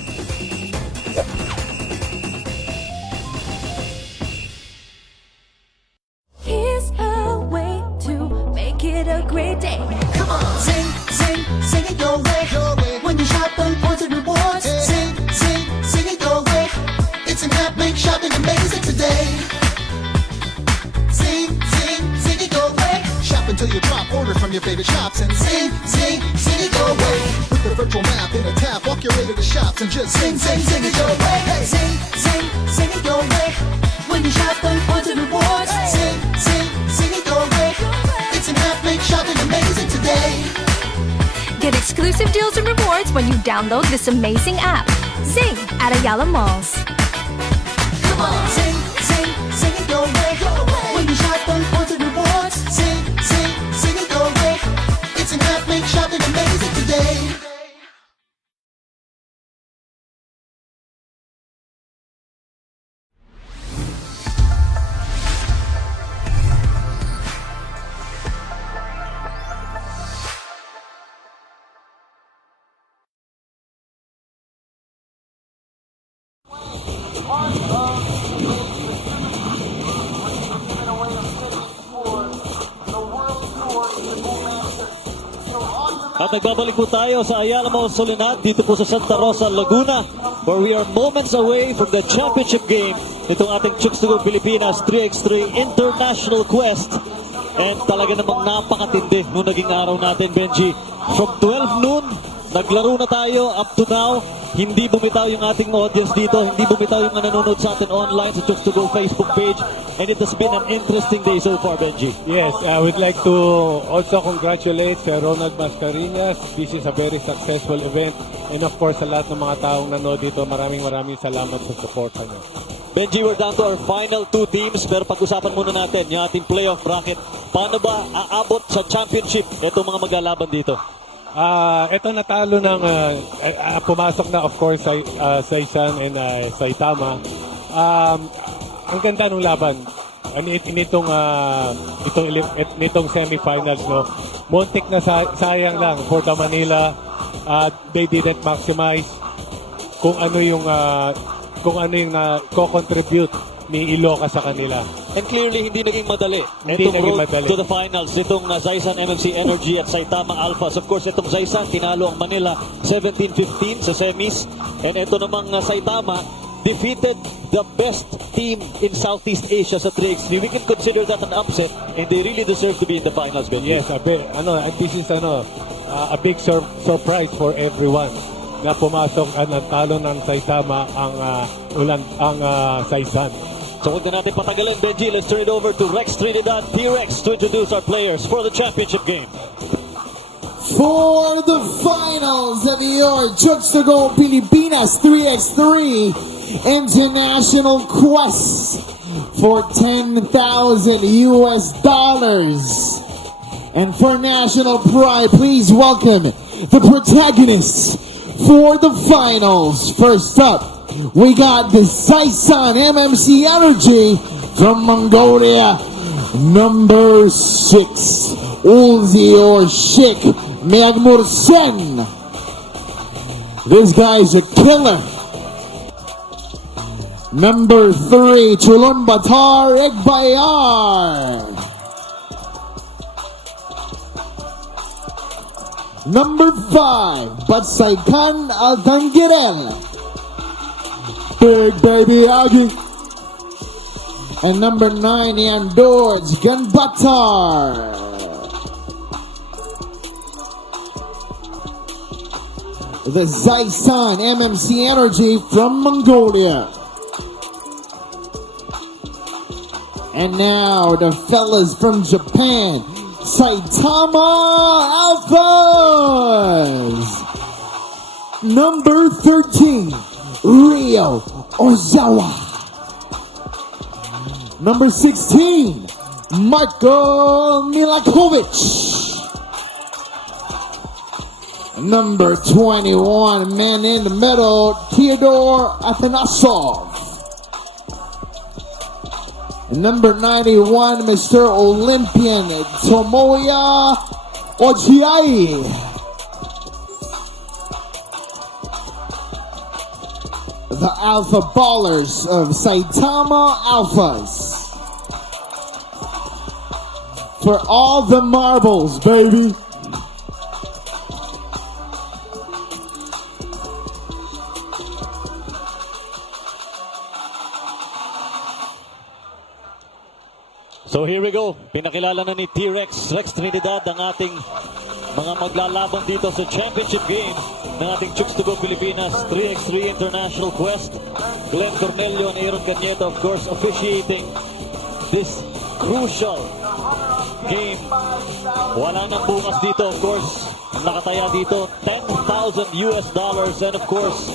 Here's a way to make it a great day. Come on, sing, sing, sing it your way. When you shop on points and rewards, sing, sing, sing it your way. It's an app, make shopping amazing today. Sing, sing, sing it your way. Shop until you drop orders from your favorite shops and sing, sing, sing it your way. With the virtual map in a tap, walk your way to the shops and just sing, sing, sing it your way. Hey, sing, sing, sing it your way. When you shop on points and rewards, sing, sing, sing it your way. It's an app, make shopping amazing today. Get exclusive deals and rewards when you download this amazing app. Zing at Ayala Malls. Come on, sing, sing, sing it your way. When you shop on points and rewards, sing, sing, sing it your way. It's an app, make shopping amazing today. At nagbabalik po tayo sa Ayala Mall Solenad dito po sa Santa Rosa, Laguna, where we are moments away from the championship game nitong ating Chooks to Go Pilipinas 3x3 International Quest. And talaga namang napakatindi nung naging araw natin, Benji. From 12 noon, naglaro na tayo up to now. Hindi bumitaw yung ating audience dito. Hindi bumitaw yung nanonood sa atin online sa Chooks to Go Facebook page. And it has been an interesting day so far, Benji. Yes, I would like to also congratulate Ronald Mascareñas. This is a very successful event. And of course, sa lahat ng mga taong nanood dito, maraming salamat sa support niyo. Benji, we're down to our final two teams. Pero pag-usapan muna natin yung ating playoff bracket. Paano ba aabot sa championship itong mga maglalaban dito? Ito natalo ng pumasok na of course Saisan and Saitama. Ang ganda ng laban. Nitong semifinals, no. Muntik na sayang lang for the Manila. They didn't maximize kung ano yung co-contribute ni Iloca sa kanila. And clearly, hindi naging madali. Hindi Itong naging road madali. to the finals. Itong Zaisan MMC Energy at Saitama Alphas. Of course, itong Zaisan, tinalo ang Manila 17-15 sa semis. And ito namang Saitama, defeated the best team in Southeast Asia sa 3x3. We can consider that an upset, and they really deserve to be in the finals. Yes, this is a big surprise for everyone na pumasok at natalo ng Saitama ang Saisan. So huwag na natin patagalin, Benji. Let's turn it over to Rex Trinidad, T-Rex, to introduce our players for the championship game. For the finals of your Chooks to Go Pilipinas 3x3 International Quest for $10,000 US. And for national pride, please welcome the protagonists for the finals. First up, we got the Saisan MMC Energy from Mongolia, number 6, Ulzi or Shik Meagmursen. This guy's a killer. Number 3, Chulon Batar Egbayar. Number 5, Batsaikan Aldangirel. Big Baby Agi. And number 9, Yandorj Ganbatar. The Zaisan MMC Energy from Mongolia. And now the fellas from Japan, Saitama Alphas. Number 13, Rio Ozawa. Number 16, Michael Milakovic. Number 21, man in the middle, Theodore Athanasov. Number 91, Mr. Olympian, Tomoya Ochiai. The Alpha Ballers of Saitama Alphas. For all the marbles, baby. So here we go. Pinakilala na ni T-Rex, Rex Trinidad, ang ating mga maglalaban dito sa championship game ng ating Chooks to Go Pilipinas 3x3 International Quest. Glenn Cornelio and Aaron Cañeta, of course, officiating this crucial game. Wala nang bukas dito, of course. Ang nakataya dito, $10,000 US. And of course,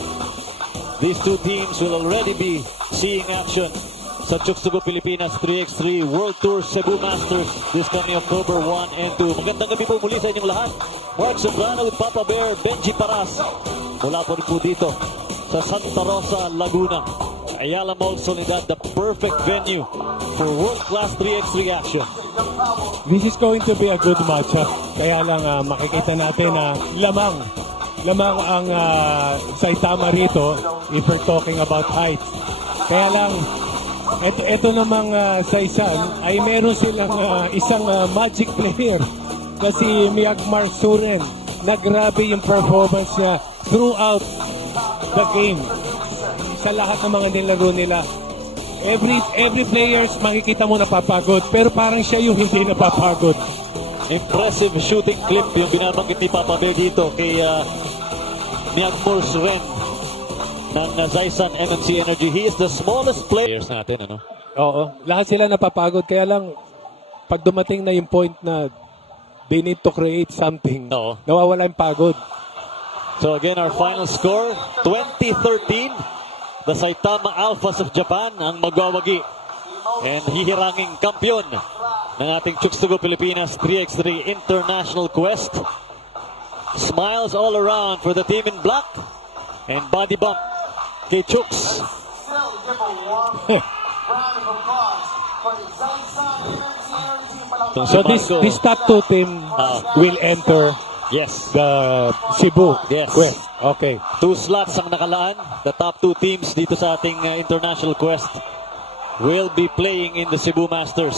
these two teams will already be seeing action sa Chooks to Go Pilipinas 3x3 World Tour Cebu Masters this coming October 1 and 2. Magandang gabi po muli sa inyong lahat. Mark Sobrano, Papa Bear, Benji Paras. Mula po rin po dito sa Santa Rosa, Laguna. Ayala Mall Soledad, the perfect venue for world-class 3x3 action. This is going to be a good matchup. Kaya lang makikita natin na lamang ang Saitama rito if we're talking about height. Kaya lang ito namang Saisan ay meron silang isang magic player kasi Myanmar Suren na grabe yung performance niya throughout the game. Sa lahat ng mga nilaro nila. Every players makikita mo napapagod, pero parang siya yung hindi napapagod. Impressive shooting clip yung binabanggit ni Papa Bear dito kay Miyagmurs Ren ng Zaisan MNC Energy. He is the smallest players natin, ano? Oo, lahat sila napapagod, kaya lang pag dumating na yung point na they need to create something, Oo. nawawala yung pagod. So again, our final score, 2013. The Saitama Alphas of Japan ang magwawagi. And hihiranging kampiyon ng ating Chooks to Go Pilipinas 3x3 International Quest. Smiles all around for the team in black. And body bump kay Chooks. Still give a warm round of applause for the Zaisan Energy Palau. So this top two team will enter Yes. the Cebu. Yes. Quest. Okay. 2 slots ang nakalaan. The top 2 teams dito sa ating International Quest will be playing in the Cebu Masters.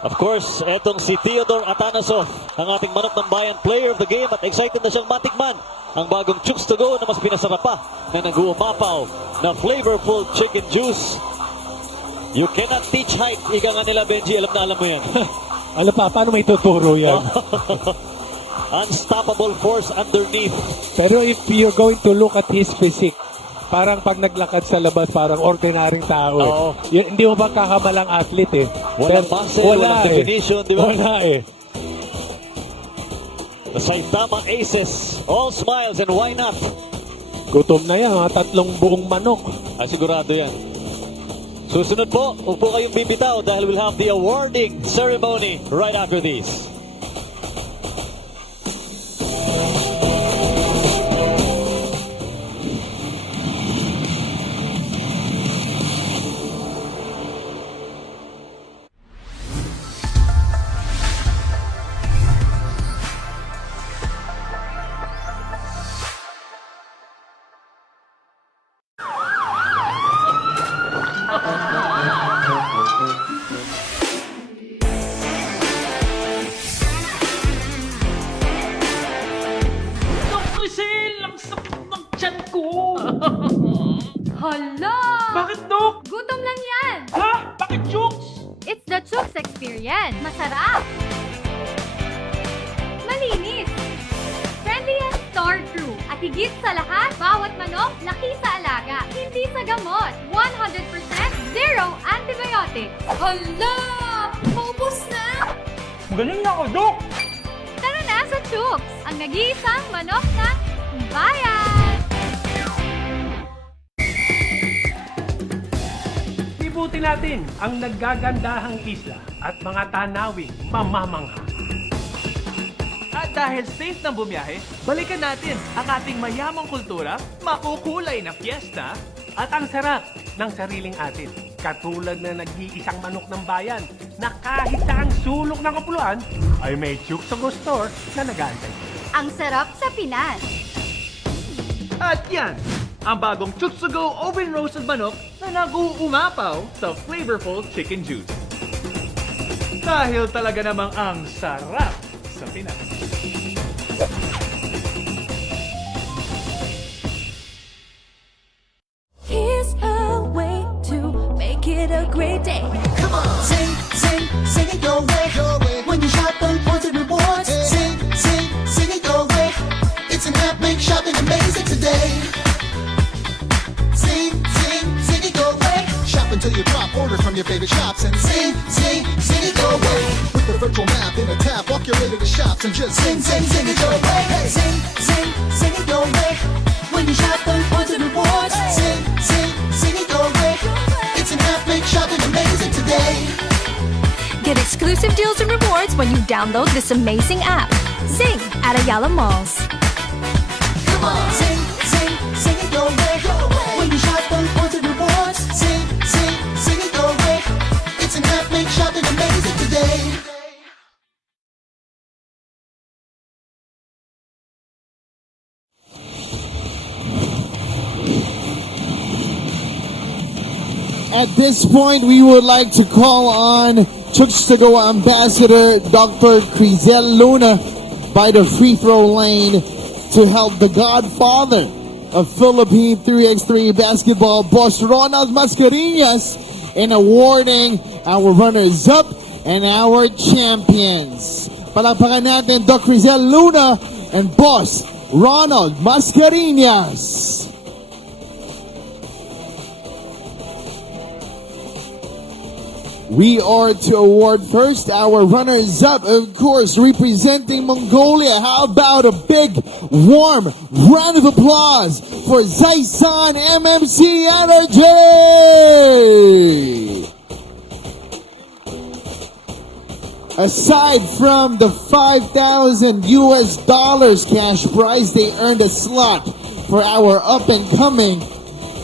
Of course, etong si Theodore Atanasov, ang ating manok ng bayan player of the game, at excited na siyang matikman ang bagong Chooks to Go na mas pinasarap pa na nag-uumapaw na flavorful chicken juice. You cannot teach height. Ika nga nila, Benji, alam na alam mo yan. Ano pa, paano may tuturo yan? Unstoppable force underneath. Pero if you're going to look at his physique, parang pag naglakad sa labas, parang ordinaryong tao. Oo. Hindi mo ba kakamalang athlete eh? Walang Pero muscle, walang definition, di ba? Wala eh. The Saitama Aces, all smiles, and why not? Gutom na yan, 3 buong manok. Sigurado yan. Susunod po, huwag po kayong bibitaw dahil we'll have the awarding ceremony right after this. Hala! Bakit, Dok? Gutom lang yan! Ha? Bakit, Chooks? It's the Chooks experience. Masarap! Malinis! Friendly and store true. At higit sa lahat, bawat manok laki sa alaga. Hindi sa gamot. 100% zero antibiotics. Hala! Maubos na! Galing na ako, Dok! Tara na sa Chooks, ang nag-iisang manok ng bayan! Libutin natin ang naggagandahang isla at mga tanawing mamamangha. At dahil safe na bumiyahe, balikan natin ang ating mayamang kultura, makukulay na fiesta, At ang sarap ng sariling atin. Katulad na nag-iisang manok ng bayan na kahit saang sulok ng kapuluan ay may Chooks to Go store na nag-aantay. Ang sarap sa Pinas. At yan, ang bagong Chooks to Go oven roasted manok na nag-uumapaw sa flavorful chicken juice. Dahil talaga namang ang sarap sa Pinas. Here's a way to make it a great day. Come on, sing, sing, sing it your way. When you shop on points and rewards, sing, sing, sing it your way. It's an app, make shopping amazing today. Sing, sing, sing it your way. Shop until you drop, order from your favorite shops and sing, sing, sing it your way. With the virtual map in a tap, walk your way to the shops and just sing, sing, sing it your way. Hey, sing, sing, sing it your way. When you shop on points and rewards, sing, sing, sing it your way. It's an app, make shopping amazing today. Get exclusive deals and rewards when you download this amazing app. Zing at Ayala Malls. Come on, sing, sing, sing it your way. When you shop on points and rewards, sing, sing, sing it your way. It's an app, make shopping amazing today. At this point, we would like to call on Chooks to Go Ambassador Dr. Crizel Luna by the free throw lane to help the godfather of Philippine 3x3 basketball, Boss Ronald Mascareñas, in awarding our runners-up and our champions. Palakpakan natin Doc Rizal Luna and Boss Ronald Mascareñas. We are to award first our runners-up, of course, representing Mongolia. How about a big, warm round of applause for Zaisan MMC Energy! Aside from the $5,000 cash prize, they earned a slot for our up-and-coming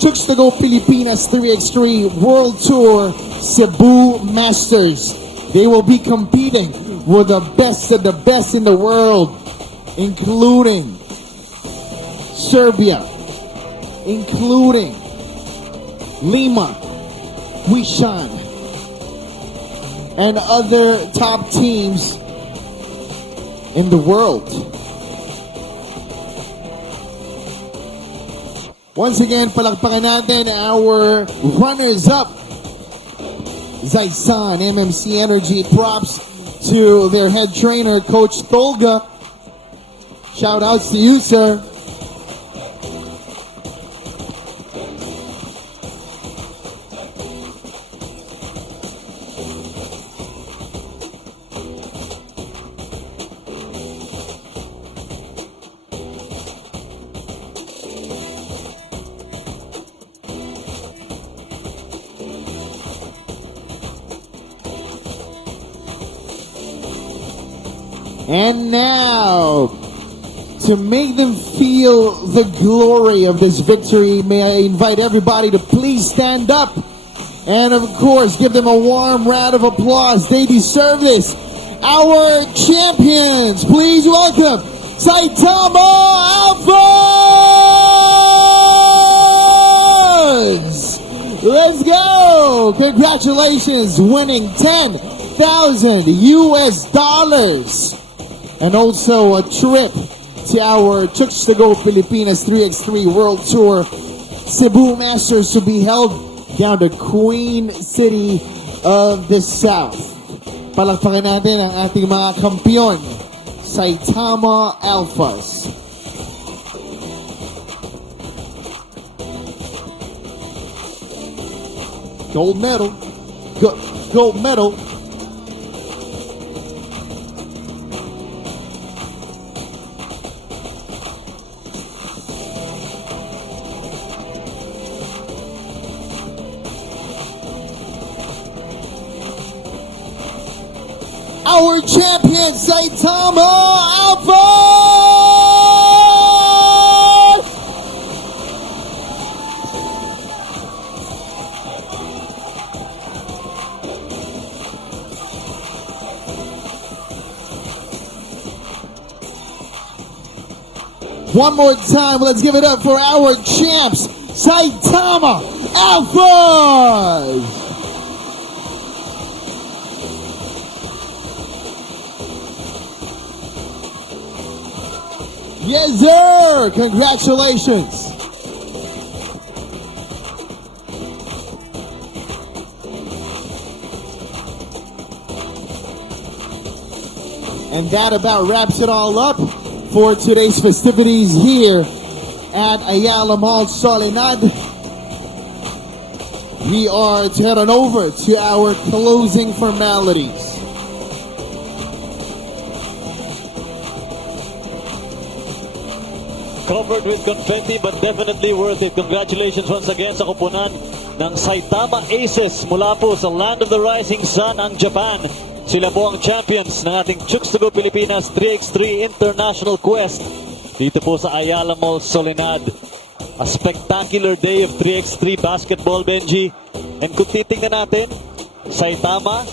chooks to Go Pilipinas 3x3 World Tour Cebu Masters. They will be competing with the best of the best in the world, including Serbia, including Lima, Wishan, and other top teams in the world. Once again, palakpakan natin our runners-up. Zaisan, MMC Energy. Props to their head trainer, Coach Tolga. Shout outs to you, sir. And now, to make them feel the glory of this victory, may I invite everybody to please stand up and, of course, give them a warm round of applause. They deserve this. Our champions, please welcome Saitama Alphas! Let's go! Congratulations, winning $10,000. And also a trip to our chooks to Go Pilipinas 3x3 World Tour Cebu Masters to be held down the Queen City of the South. Palakpakan natin ang ating mga kampiyon, Saitama Alphas. Gold medal. Gold medal. Our champion, Saitama Alphas! One more time, let's give it up for our champs, Saitama Alphas! Yes, sir! Congratulations! And that about wraps it all up for today's festivities here at Ayala Mall Solenad. We are to head on over to our closing formalities. Covered with confetti but definitely worth it. Congratulations once again sa kupunan ng Saitama Aces mula po sa Land of the Rising Sun, ang Japan. Sila po ang champions ng ating Chooks to Go Pilipinas 3x3 International Quest dito po sa Ayala Mall Solenad. A spectacular day of 3x3 basketball, Benji. And kung titingnan natin, Saitama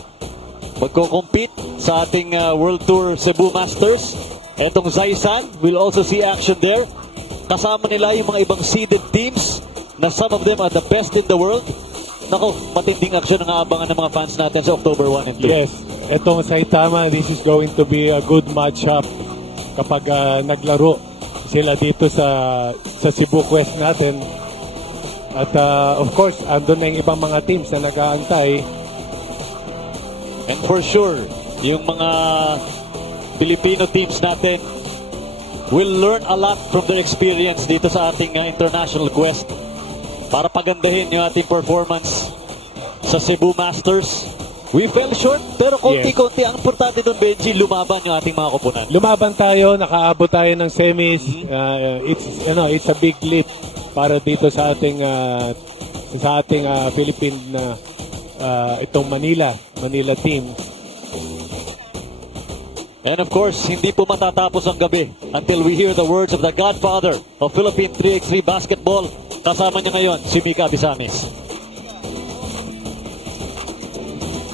magko-compete sa ating World Tour Cebu Masters. Etong Zaisan will also see action there. Kasama nila yung mga ibang seeded teams na some of them are the best in the world. Nako, matinding action ang aabangan ng mga fans natin sa October 1 and 2. Yes, etong Saitama, this is going to be a good matchup kapag naglaro sila dito sa Cebu Quest natin. At of course, andun na yung ibang mga teams na nag-aantay. And for sure, yung mga Filipino teams natin will learn a lot from their experience dito sa ating international quest para pagandahin yung ating performance sa Cebu Masters. We fell short, pero konti-konti. Ang importante doon, Benji, lumaban yung ating mga koponan. Lumaban tayo, nakaabot tayo ng semis. It's a big leap para dito sa ating Philippine itong Manila team. And of course, hindi po matatapos ang gabi until we hear the words of the godfather of Philippine 3x3 basketball. Kasama niya ngayon, si Mika Abisamis.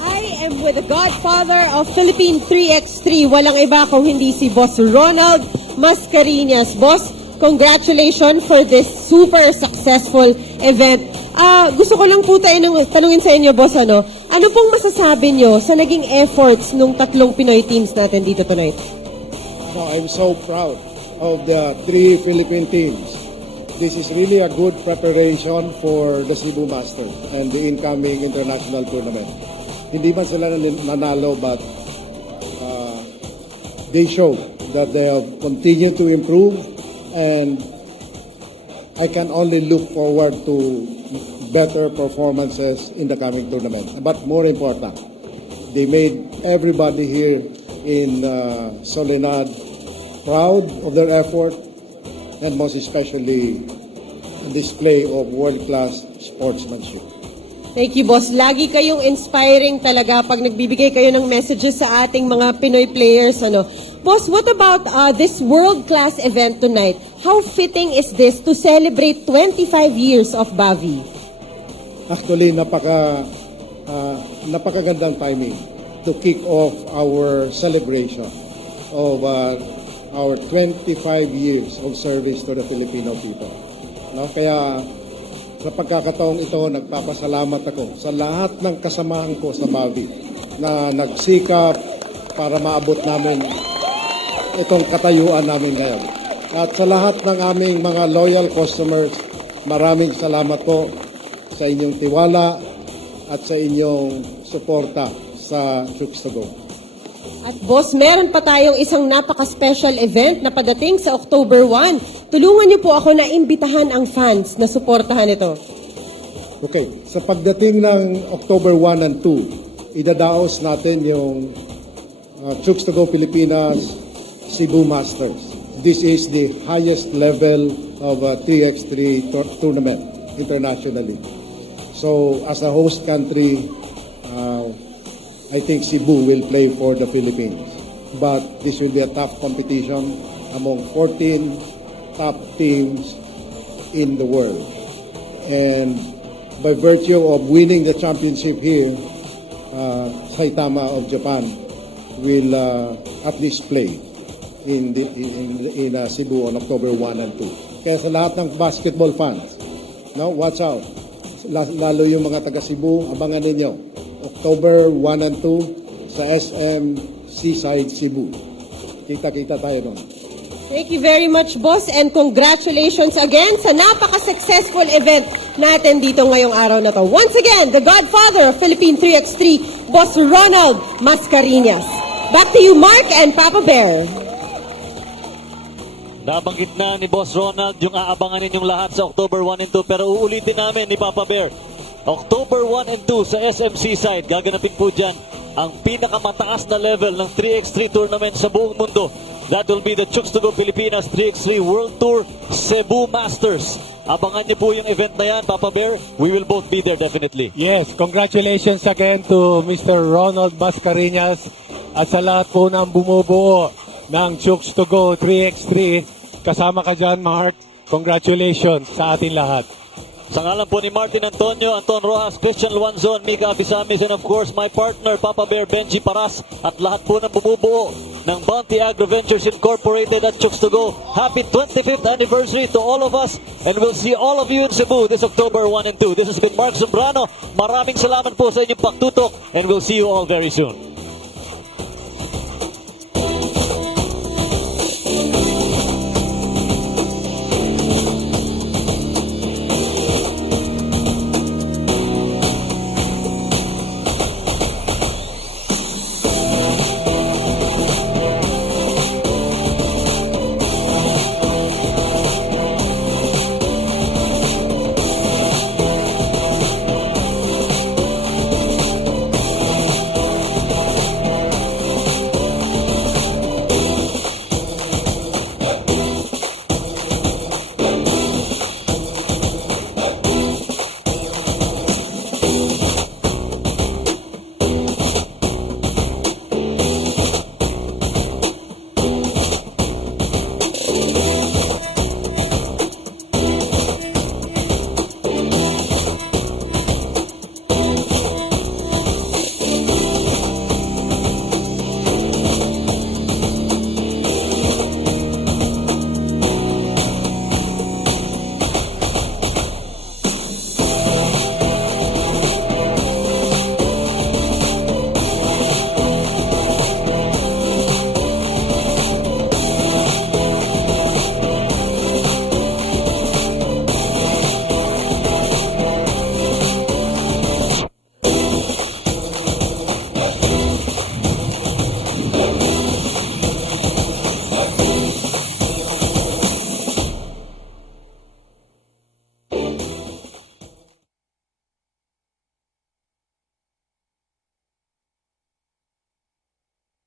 I am with the godfather of Philippine 3x3. Walang iba kung hindi si Boss Ronald Mascareñas. Boss, congratulations for this super successful event. Gusto ko lang po tanungin sa inyo, Boss, ano pong masasabi nyo sa naging efforts nung tatlong Pinoy teams natin dito tonight? No, I'm so proud of the 3 Philippine teams. This is really a good preparation for the Cebu Masters and the incoming international tournament. Hindi man sila nanalo, but they show that they have continued to improve, and I can only look forward to better performances in the coming tournament. But more important, they made everybody here in Solenad proud of their effort, and most especially a display of world-class sportsmanship. Thank you, Boss. Lagi kayong inspiring talaga pag nagbibigay kayo ng messages sa ating mga Pinoy players. Boss, what about this world-class event tonight? How fitting is this to celebrate 25 years of Bavi? Actually, napakagandang timing to kick off our celebration of our 25 years of service to the Filipino people. Kaya sa pagkakataong ito, nagpapasalamat ako sa lahat ng kasamahan ko sa Bavi na nagsikap para maabot namin itong katayuan namin ngayon. At sa lahat ng aming mga loyal customers, maraming salamat po sa inyong tiwala at sa inyong suporta sa Chooks to Go. At Boss, meron pa tayong isang napaka-special event na padating sa October 1. Tulungan niyo po ako na imbitahan ang fans na suportahan ito. Okay, sa pagdating ng October 1 and 2, idadaos natin yung Chooks to Go Pilipinas Cebu Masters. This is the highest level of 3x3 tournament internationally. So, as a host country, I think Cebu will play for the Philippines. But this will be a tough competition among 14 top teams in the world. And by virtue of winning the championship here, Saitama of Japan will at least play in Cebu on October 1 and 2. Kaya sa lahat ng basketball fans, watch out. Lalo yung mga taga Cebu, abangan ninyo. October 1 and 2 sa SM Seaside Cebu. Kita-kita tayo doon. Thank you very much, Boss, and congratulations again sa napaka-successful event natin dito ngayong araw na to. Once again, the godfather of Philippine 3x3, Boss Ronald Mascareñas. Back to you, Mark and Papa Bear. Nabanggit na ni Boss Ronald yung aabangan ninyong lahat sa October 1 and 2, pero uulitin namin ni Papa Bear. October 1 and 2 sa SMC side, gaganapin po dyan ang pinakamataas na level ng 3x3 tournament sa buong mundo. That will be the Chooks to Go Pilipinas 3x3 World Tour Cebu Masters. Abangan niyo po yung event na yan, Papa Bear. We will both be there definitely. Yes, congratulations again to Mr. Ronald Mascareñas at sa lahat po ng bumubuo ng Chooks to Go 3x3. Kasama ka dyan, Mark. Congratulations sa atin lahat. Sa ngalan po ni Martin Antonio, Anton Rojas, Christian Luanzon, Mika Abisamis, and of course my partner, Papa Bear Benji Paras, at lahat po ng bumubuo ng Bounty Agro Ventures Incorporated at Chooks to Go. Happy 25th anniversary to all of us, and we'll see all of you in Cebu this October 1 and 2. This has been Mark Zambrano. Maraming salamat po sa inyong pagtutok, and we'll see you all very soon.